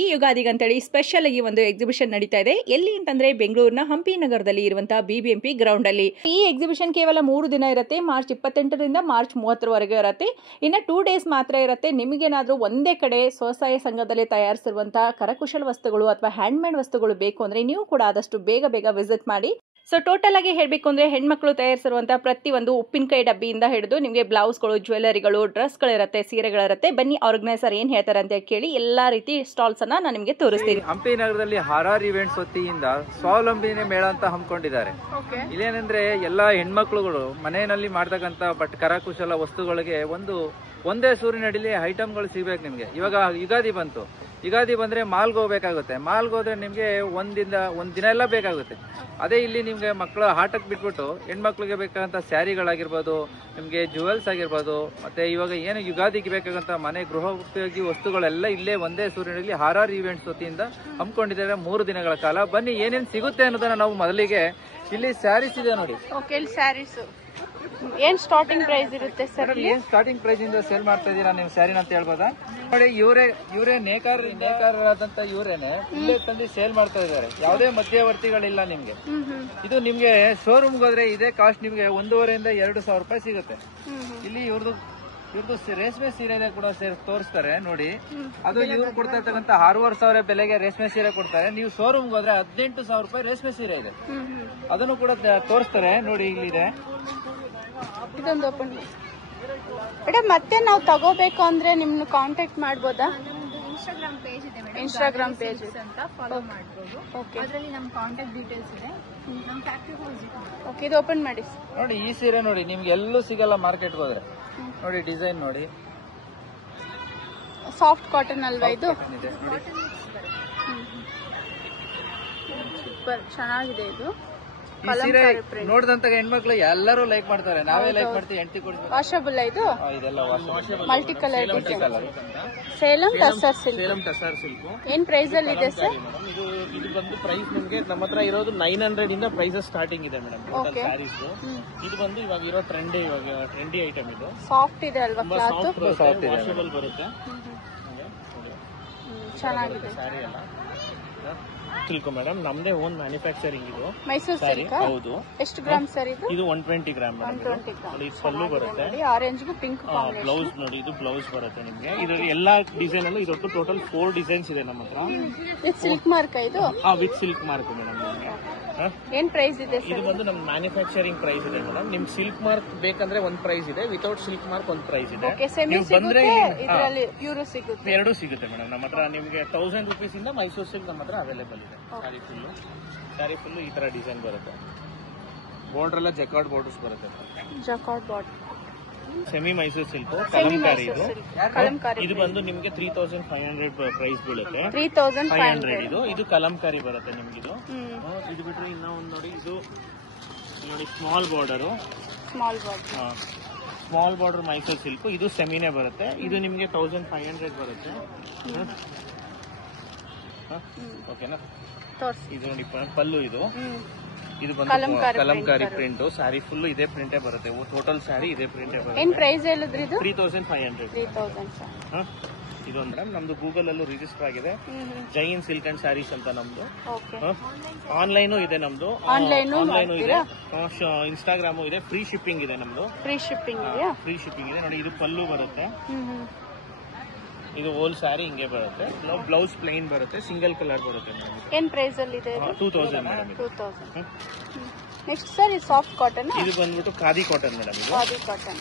ಈ ಯುಗಾದಿಗಂತೇಳಿ ಸ್ಪೆಷಲ್ ಆಗಿ ಒಂದು ಎಕ್ಸಿಬಿಷನ್ ನಡೀತಾ ಇದೆ. ಎಲ್ಲಿ ಅಂತಂದ್ರೆ ಬೆಂಗಳೂರಿನ ಹಂಪಿ ನಗರದಲ್ಲಿ ಇರುವಂತಹ BBMP ಗ್ರೌಂಡ್ ಅಲ್ಲಿ. ಈ ಎಕ್ಸಿಬಿಷನ್ ಕೇವಲ 3 ದಿನ ಇರುತ್ತೆ. ಮಾರ್ಚ್ 28ರಿಂದ ಮಾರ್ಚ್ 30ರವರೆಗೆ ಇರುತ್ತೆ. ಇನ್ನು 2 ಡೇಸ್ ಮಾತ್ರ ಇರುತ್ತೆ. ನಿಮಗೇನಾದ್ರೂ ಒಂದೇ ಕಡೆ ಸ್ವಸಹಾಯ ಸಂಘದಲ್ಲಿ ತಯಾರಿಸಿರುವಂತಹ ಕರಕುಶಲ ವಸ್ತುಗಳು ಅಥವಾ ಹ್ಯಾಂಡ್ ಮೇಡ್ ವಸ್ತುಗಳು ಬೇಕು ಅಂದ್ರೆ ನೀವು ಕೂಡ ಆದಷ್ಟು ಬೇಗ ವಿಸಿಟ್ ಮಾಡಿ. ಸೊ ಟೋಟಲ್ ಆಗಿ ಹೇಳಬೇಕು ಅಂದ್ರೆ ಹೆಣ್ಮಕ್ಳು ತಯಾರಿಸಿರುವಂತಹ ಪ್ರತಿ ಒಂದು ಉಪ್ಪಿನಕಾಯಿ ಡಬ್ಬಿಯಿಂದ ಹಿಡಿದು ನಿಮಗೆ ಬ್ಲೌಸ್ಗಳು, ಜ್ಯುವೆಲರಿಗಳು, ಡ್ರೆಸ್ಗಳಿರುತ್ತೆ, ಸೀರೆಗಳಿರುತ್ತೆ. ಬನ್ನಿ ಆರ್ಗನೈಸರ್ ಏನ್ ಹೇಳ್ತಾರೆ ಅಂತ ಕೇಳಿ ಎಲ್ಲಾ ರೀತಿ ಸ್ಟಾಲ್ಸ್ ಅನ್ನ ನಾನು ನಿಮಗೆ ತೋರಿಸ್ತೀನಿ. ಹಂಪಿ ನಗರದಲ್ಲಿ ಹಾರಾರ್ ಇವೆಂಟ್ಸ್ ವತಿಯಿಂದ ಸ್ವಾವಲಂಬನೆ ಮೇಳ ಅಂತ ಹಮ್ಮಿಕೊಂಡಿದ್ದಾರೆ. ಇಲ್ಲೇನಂದ್ರೆ ಎಲ್ಲಾ ಹೆಣ್ಮಕ್ಳುಗಳು ಮನೆಯಲ್ಲಿ ಮಾಡ್ತಕ್ಕಂತ ಕರಕುಶಲ ವಸ್ತುಗಳಿಗೆ ಒಂದೇ ಸೂರಿನಡಿಲಿ ಐಟಮ್ಗಳು ಸಿಗ್ಬೇಕು ನಿಮ್ಗೆ. ಇವಾಗ ಯುಗಾದಿ ಬಂದ್ರೆ ಮಾಲ್ಗೆ ಹೋಗ್ಬೇಕಾಗುತ್ತೆ. ಮಾಲ್ಗೆ ಹೋದ್ರೆ ನಿಮ್ಗೆ ಒಂದ್ ದಿನ ಎಲ್ಲ ಬೇಕಾಗುತ್ತೆ. ಅದೇ ಇಲ್ಲಿ ನಿಮ್ಗೆ ಮಕ್ಕಳ ಆಟಕ್ಕೆ ಬಿಟ್ಬಿಟ್ಟು ಹೆಣ್ಮಕ್ಳಿಗೆ ಬೇಕಾದಂತ ಸ್ಯಾರಿಗಳಾಗಿರ್ಬೋದು, ನಿಮ್ಗೆ ಜುವೆಲ್ಸ್ ಆಗಿರ್ಬೋದು, ಮತ್ತೆ ಇವಾಗ ಏನು ಯುಗಾದಿಗೆ ಬೇಕಾಗಂತ ಮನೆ ಗೃಹ ಉಪಯೋಗಿ ವಸ್ತುಗಳೆಲ್ಲ ಇಲ್ಲೇ ಒಂದೇ ಸೂರಿನಲ್ಲಿ ಹಾರಾರ್ ಇವೆಂಟ್ಸ್ ವತಿಯಿಂದ ಹಮ್ಮಿಕೊಂಡಿದ್ದಾರೆ 3 ದಿನಗಳ ಕಾಲ. ಬನ್ನಿ ಏನೇನ್ ಸಿಗುತ್ತೆ ಅನ್ನೋದನ್ನ ನಾವು ಮೊದಲಿಗೆ ಇಲ್ಲಿ ಸ್ಯಾರೀಸ್ ಇದೆ ನೋಡಿ. ಸ್ಯಾರೀಸ್ ಏನ್ ಸ್ಟಾರ್ಟಿಂಗ್ ಪ್ರೈಸ್ ಇರುತ್ತೆ ಸರ್? ಏನ್ ಸ್ಟಾರ್ಟಿಂಗ್ ಪ್ರೈಸ್ ಇಂದ ಸೇಲ್ ಮಾಡ್ತಾ ಇದೀರಾ ನೀವು ಸ್ಯಾರಿನ ಅಂತ ಹೇಳ್ಬೋದಾ? ನೋಡಿ ಇವರೇ ನೇಕಾರರಾದಂತ ಇವರೇನೆ ಇಲ್ಲೇ ತಂದು ಸೇಲ್ ಮಾಡ್ತಾ ಇದ್ದಾರೆ. ಯಾವುದೇ ಮಧ್ಯವರ್ತಿಗಳಿಲ್ಲ ನಿಮ್ಗೆ. ಇದು ನಿಮ್ಗೆ ಶೋರೂಮ್ಗೆ ಹೋದ್ರೆ ಇದೇ ಕಾಸ್ಟ್ ನಿಮ್ಗೆ 1,500ರಿಂದ 2,000 ರೂಪಾಯಿ ಸಿಗುತ್ತೆ. ಇಲ್ಲಿ ಇವ್ರದ್ದು ರೇಷ್ಮೆ ಸೀರೆ ಕೂಡ ತೋರಿಸ್ತಾರೆ ನೋಡಿ. ಅದು ಇವ್ರು ಕೊಡ್ತಾ ಇರ್ತಕ್ಕಂಥ 6,500 ಬೆಲೆಗೆ ರೇಷ್ಮೆ ಸೀರೆ ಕೊಡ್ತಾರೆ. ನೀವು ಶೋರೂಮ್ಗೆ ಹೋದ್ರೆ 18,000 ರೂಪಾಯಿ ರೇಷ್ಮೆ ಸೀರೆ ಇದೆ. ಅದನ್ನು ಕೂಡ ತೋರಿಸ್ತಾರೆ ನೋಡಿ. ಇಲ್ಲಿದೆ ಇದೊಂದು ಓಪನ್ ಮೇಡಮ್. ಮತ್ತೆ ನಾವು ತಗೋಬೇಕು ಅಂದ್ರೆ ನಿಮ್ನ ಕಾಂಟ್ಯಾಕ್ಟ್ ಮಾಡ್ಬೋದಾ? ಇನ್ಸ್ಟಾಗ್ರಾಮ್ ಪೇಜ್ ಅಂತ ಫಾಲೋ ಮಾಡಬಹುದು. ಅದರಲ್ಲಿ ನಮ್ಮ ಕಾಂಟ್ಯಾಕ್ಟ್ ಡೀಟೇಲ್ಸ್ ಇದೆ. ನಮ್ಮ ಫ್ಯಾಕ್ಟರಿಗೆ ವಿಸಿಟ್ ಮಾಡಿ. ಓಕೆ, ಇದು ಓಪನ್ ಮಾಡಿ ನೋಡಿ. ಈ ಸೀರೆ ನೋಡಿ ನಿಮ್ಗೆ ಎಲ್ಲೂ ಸಿಗಲ್ಲ ಮಾರ್ಕೆಟ್ ಹೋದ್ರೆ. ನೋಡಿ ಡಿಸೈನ್ ನೋಡಿ. ಸಾಫ್ಟ್ ಕಾಟನ್ ಅಲ್ವಾ ಇದು? ಸೂಪರ್ ಚೆನ್ನಾಗಿದೆ ಇದು. ಈ ಸೀರೆ ನೋಡಿದಂತ ಹೆಣ್ಮಕ್ಳು ಎಲ್ಲರೂ ಲೈಕ್ ಮಾಡ್ತಾರೆ. ನಾವೇ ಲೈಕ್ ಮಾಡ್ತೀವಿ. ಹೆಂಡತಿ ಕೊಡ್ತೀವಿ. ವಾಷಬಲ್ ಇದು? ಇದೆಲ್ಲ multi colour design. Salem tussar silk. ಏನ್ ಪ್ರೈಸ್ ಅಲ್ಲಿ ಇದೆ ಸರ್? ಇದು ಬಂದು ಪ್ರೈಸ್ ನಿಮಗೆ ನಮ್ಮ ಹತ್ರ ಇರೋದು 900 ಇಂದ ಪ್ರೈಸಸ್ ಸ್ಟಾರ್ಟಿಂಗ್ ಇದೆ ಮೇಡಮ್. ಸ್ಯಾರೀಸ್ ಇದು ಬಂದು ಇವಾಗ ಇರೋ ಟ್ರೆಂಡಿ ಐಟಮ್. ಇದು ಸಾಫ್ಟ್ ಇದೆ ಅಲ್ವಾ? ಕ್ಲಾತ್ ವಾಷಬಲ್ ಬರುತ್ತೆ. ಚೆನ್ನಾಗಿದೆ ಸ್ಯಾರಿ ಎಲ್ಲ ಸಿಲ್ಕ್ ಮೇಡಮ್. ನಮ್ದೇ ಓನ್ ಮ್ಯಾನುಫ್ಯಾಕ್ಚರಿಂಗ್ ಇದು. ಮೈಸೂರು ಸಿಲ್ಕ್. ಹೌದು. ಎಷ್ಟು ಗ್ರಾಮ್ ಸರ್ ಇದು? ಇದು 120 ಗ್ರಾಮ್ ಮೇಡಮ್. ನೋಡಿ ಪಲ್ಲು ಬರುತ್ತೆ. ಆರೆಂಜ್ ಗೂ ಪಿಂಕ್ ಬ್ಲೌಸ್ ನೋಡಿ. ಇದು ಬ್ಲೌಸ್ ಬರುತ್ತೆ ನಿಮ್ಗೆ. ಇದರಲ್ಲಿ ಎಲ್ಲಾ ಡಿಸೈನ್ ಅಲ್ಲೂ ಇದೊಟ್ಟು ಟೋಟಲ್ 4 ಡಿಸೈನ್ಸ್ ಇದೆ ನಮ್ಮ ಹತ್ರ. ವಿತ್ ಸಿಲ್ಕ್ ಮಾರ್ಕ್ ಇದು? With silk mark madam. ಏನ್ ಪ್ರೈಸ್ ಇದೆ ಸರ್? ಇದು ಬಂದು ನಮ್ಮ ಮ್ಯಾನುಫ್ಯಾಕ್ಚರಿಂಗ್ ಪ್ರೈಸ್ ಇದೆ ಮೇಡಮ್. ನಿಮ್ ಸಿಲ್ಕ್ ಮಾರ್ಕ್ ಬೇಕಂದ್ರೆ ಒಂದ್ ಪ್ರೈಸ್ ಇದೆ, ವಿತೌಟ್ ಸಿಲ್ಕ್ ಮಾರ್ಕ್ ಒಂದ್ ಪ್ರೈಸ್ ಇದೆ. ನೀವು ಬಂದ್ರೆ ಪ್ಯೂರ್ ಸಿಗುತ್ತೆ. ಎರಡೂ ಸಿಗುತ್ತೆ ಮೇಡಮ್ ನಮ್ಮ ಹತ್ರ. ನಿಮ್ಗೆ 1000 ರೂಪೀಸ್ ಇಂದ ಮೈಸೂರು ಸಿಲ್ಕ್ ನಮ್ಮ ಹತ್ರ ಅವೈಲೇಬಲ್ ಇದೆ. ಸ್ಯಾರಿ ಫುಲ್ಲು ಈ ತರ ಡಿಸೈನ್ ಬರುತ್ತೆ. ಬಾರ್ಡರ್ ಎಲ್ಲ ಜಕಾರ್ಡ್ ಬಾರ್ಡರ್ಸ್ ಬರುತ್ತೆ. Jacquard border. Semi Mysuru silk Kalamkari ಇದು. ಇದು ಬಂದು ನಿಮ್ಗೆ 3,500 ಪ್ರೈಸ್ ಬೀಳುತ್ತೆ. 3,500 ಇದು ಕಲಂಕಾರಿ ಬರುತ್ತೆ ನಿಮ್ಗೆ. ಇದು ಬಿಟ್ರೆ ಇನ್ನ ಒಂದು ನೋಡಿ. ಇದು ನೋಡಿ ಸ್ಮಾಲ್ ಬಾರ್ಡರ್ ಮೈಸೂರು ಸಿಲ್ಕ್. ಇದು ಸೆಮಿನೇ ಬರುತ್ತೆ. ಇದು ನಿಮ್ಗೆ 1,500 ಬರುತ್ತೆ. ಓಕೆನಾ? ಇದು ನೋಡಿ ಪಲ್ಲು. ಇದು ಬಂದು ಕಲಂಕಾರಿ ಪ್ರಿಂಟ್. ಸ್ಯಾರಿ ಫುಲ್ ಇದೇ ಪ್ರಿಂಟೇ ಬರುತ್ತೆ. ಟೋಟಲ್ ಸ್ಯಾರಿ ಇದೇ ಪ್ರಿಂಟೇ ಬರುತ್ತೆ. ಏನ್ ಪ್ರೈಸ್ ಹೇಳಿದ್ರಿ ಇದು? 3,500. ಇದೊಂದು ನಮ್ದು ಗೂಗಲ್ ಅಲ್ಲೂ ರಿಜಿಸ್ಟರ್ ಆಗಿದೆ. ಜೈನ್ ಸಿಲ್ಕ್ ಅಂಡ್ ಸ್ಯಾರೀಸ್ ಅಂತ ನಮ್ದು. ಆನ್ಲೈನು ಇದೆ ನಮ್ದು. ಆನ್ಲೈನು ಇದೆ, ಇನ್ಸ್ಟಾಗ್ರಾಮು ಇದೆ. ಫ್ರೀ ಶಿಪ್ಪಿಂಗ್ ಇದೆ ನಮ್ದು. ಫ್ರೀ ಶಿಪ್ಪಿಂಗ್ ಇದೆ ನೋಡಿ. ಇದು ಪಲ್ಲು ಬರುತ್ತೆ. ಇದು ಹೋಲ್ ಸ್ಯಾರಿ ಹಿಂಗೆ ಬರುತ್ತೆ. ಬ್ಲೌಸ್ ಪ್ಲೈನ್ ಬರುತ್ತೆ. ಸಿಂಗಲ್ ಕಲರ್ ಬರುತ್ತೆ. ಏನ್ ಪ್ರೈಸ್ ಅಲ್ಲಿ ಇದೆ? 2,000 ಮೇಡಮ್. 2,000. ನೆಕ್ಸ್ಟ್ ಸರ್ ಇದು ಸಾಫ್ಟ್ ಕಾಟನ್. ಇದು ಬಂದ್ಬಿಟ್ಟು ಖಾದಿ ಕಾಟನ್ ಮೇಡಮ್. ಇದು ಖಾದಿ ಕಾಟನ್.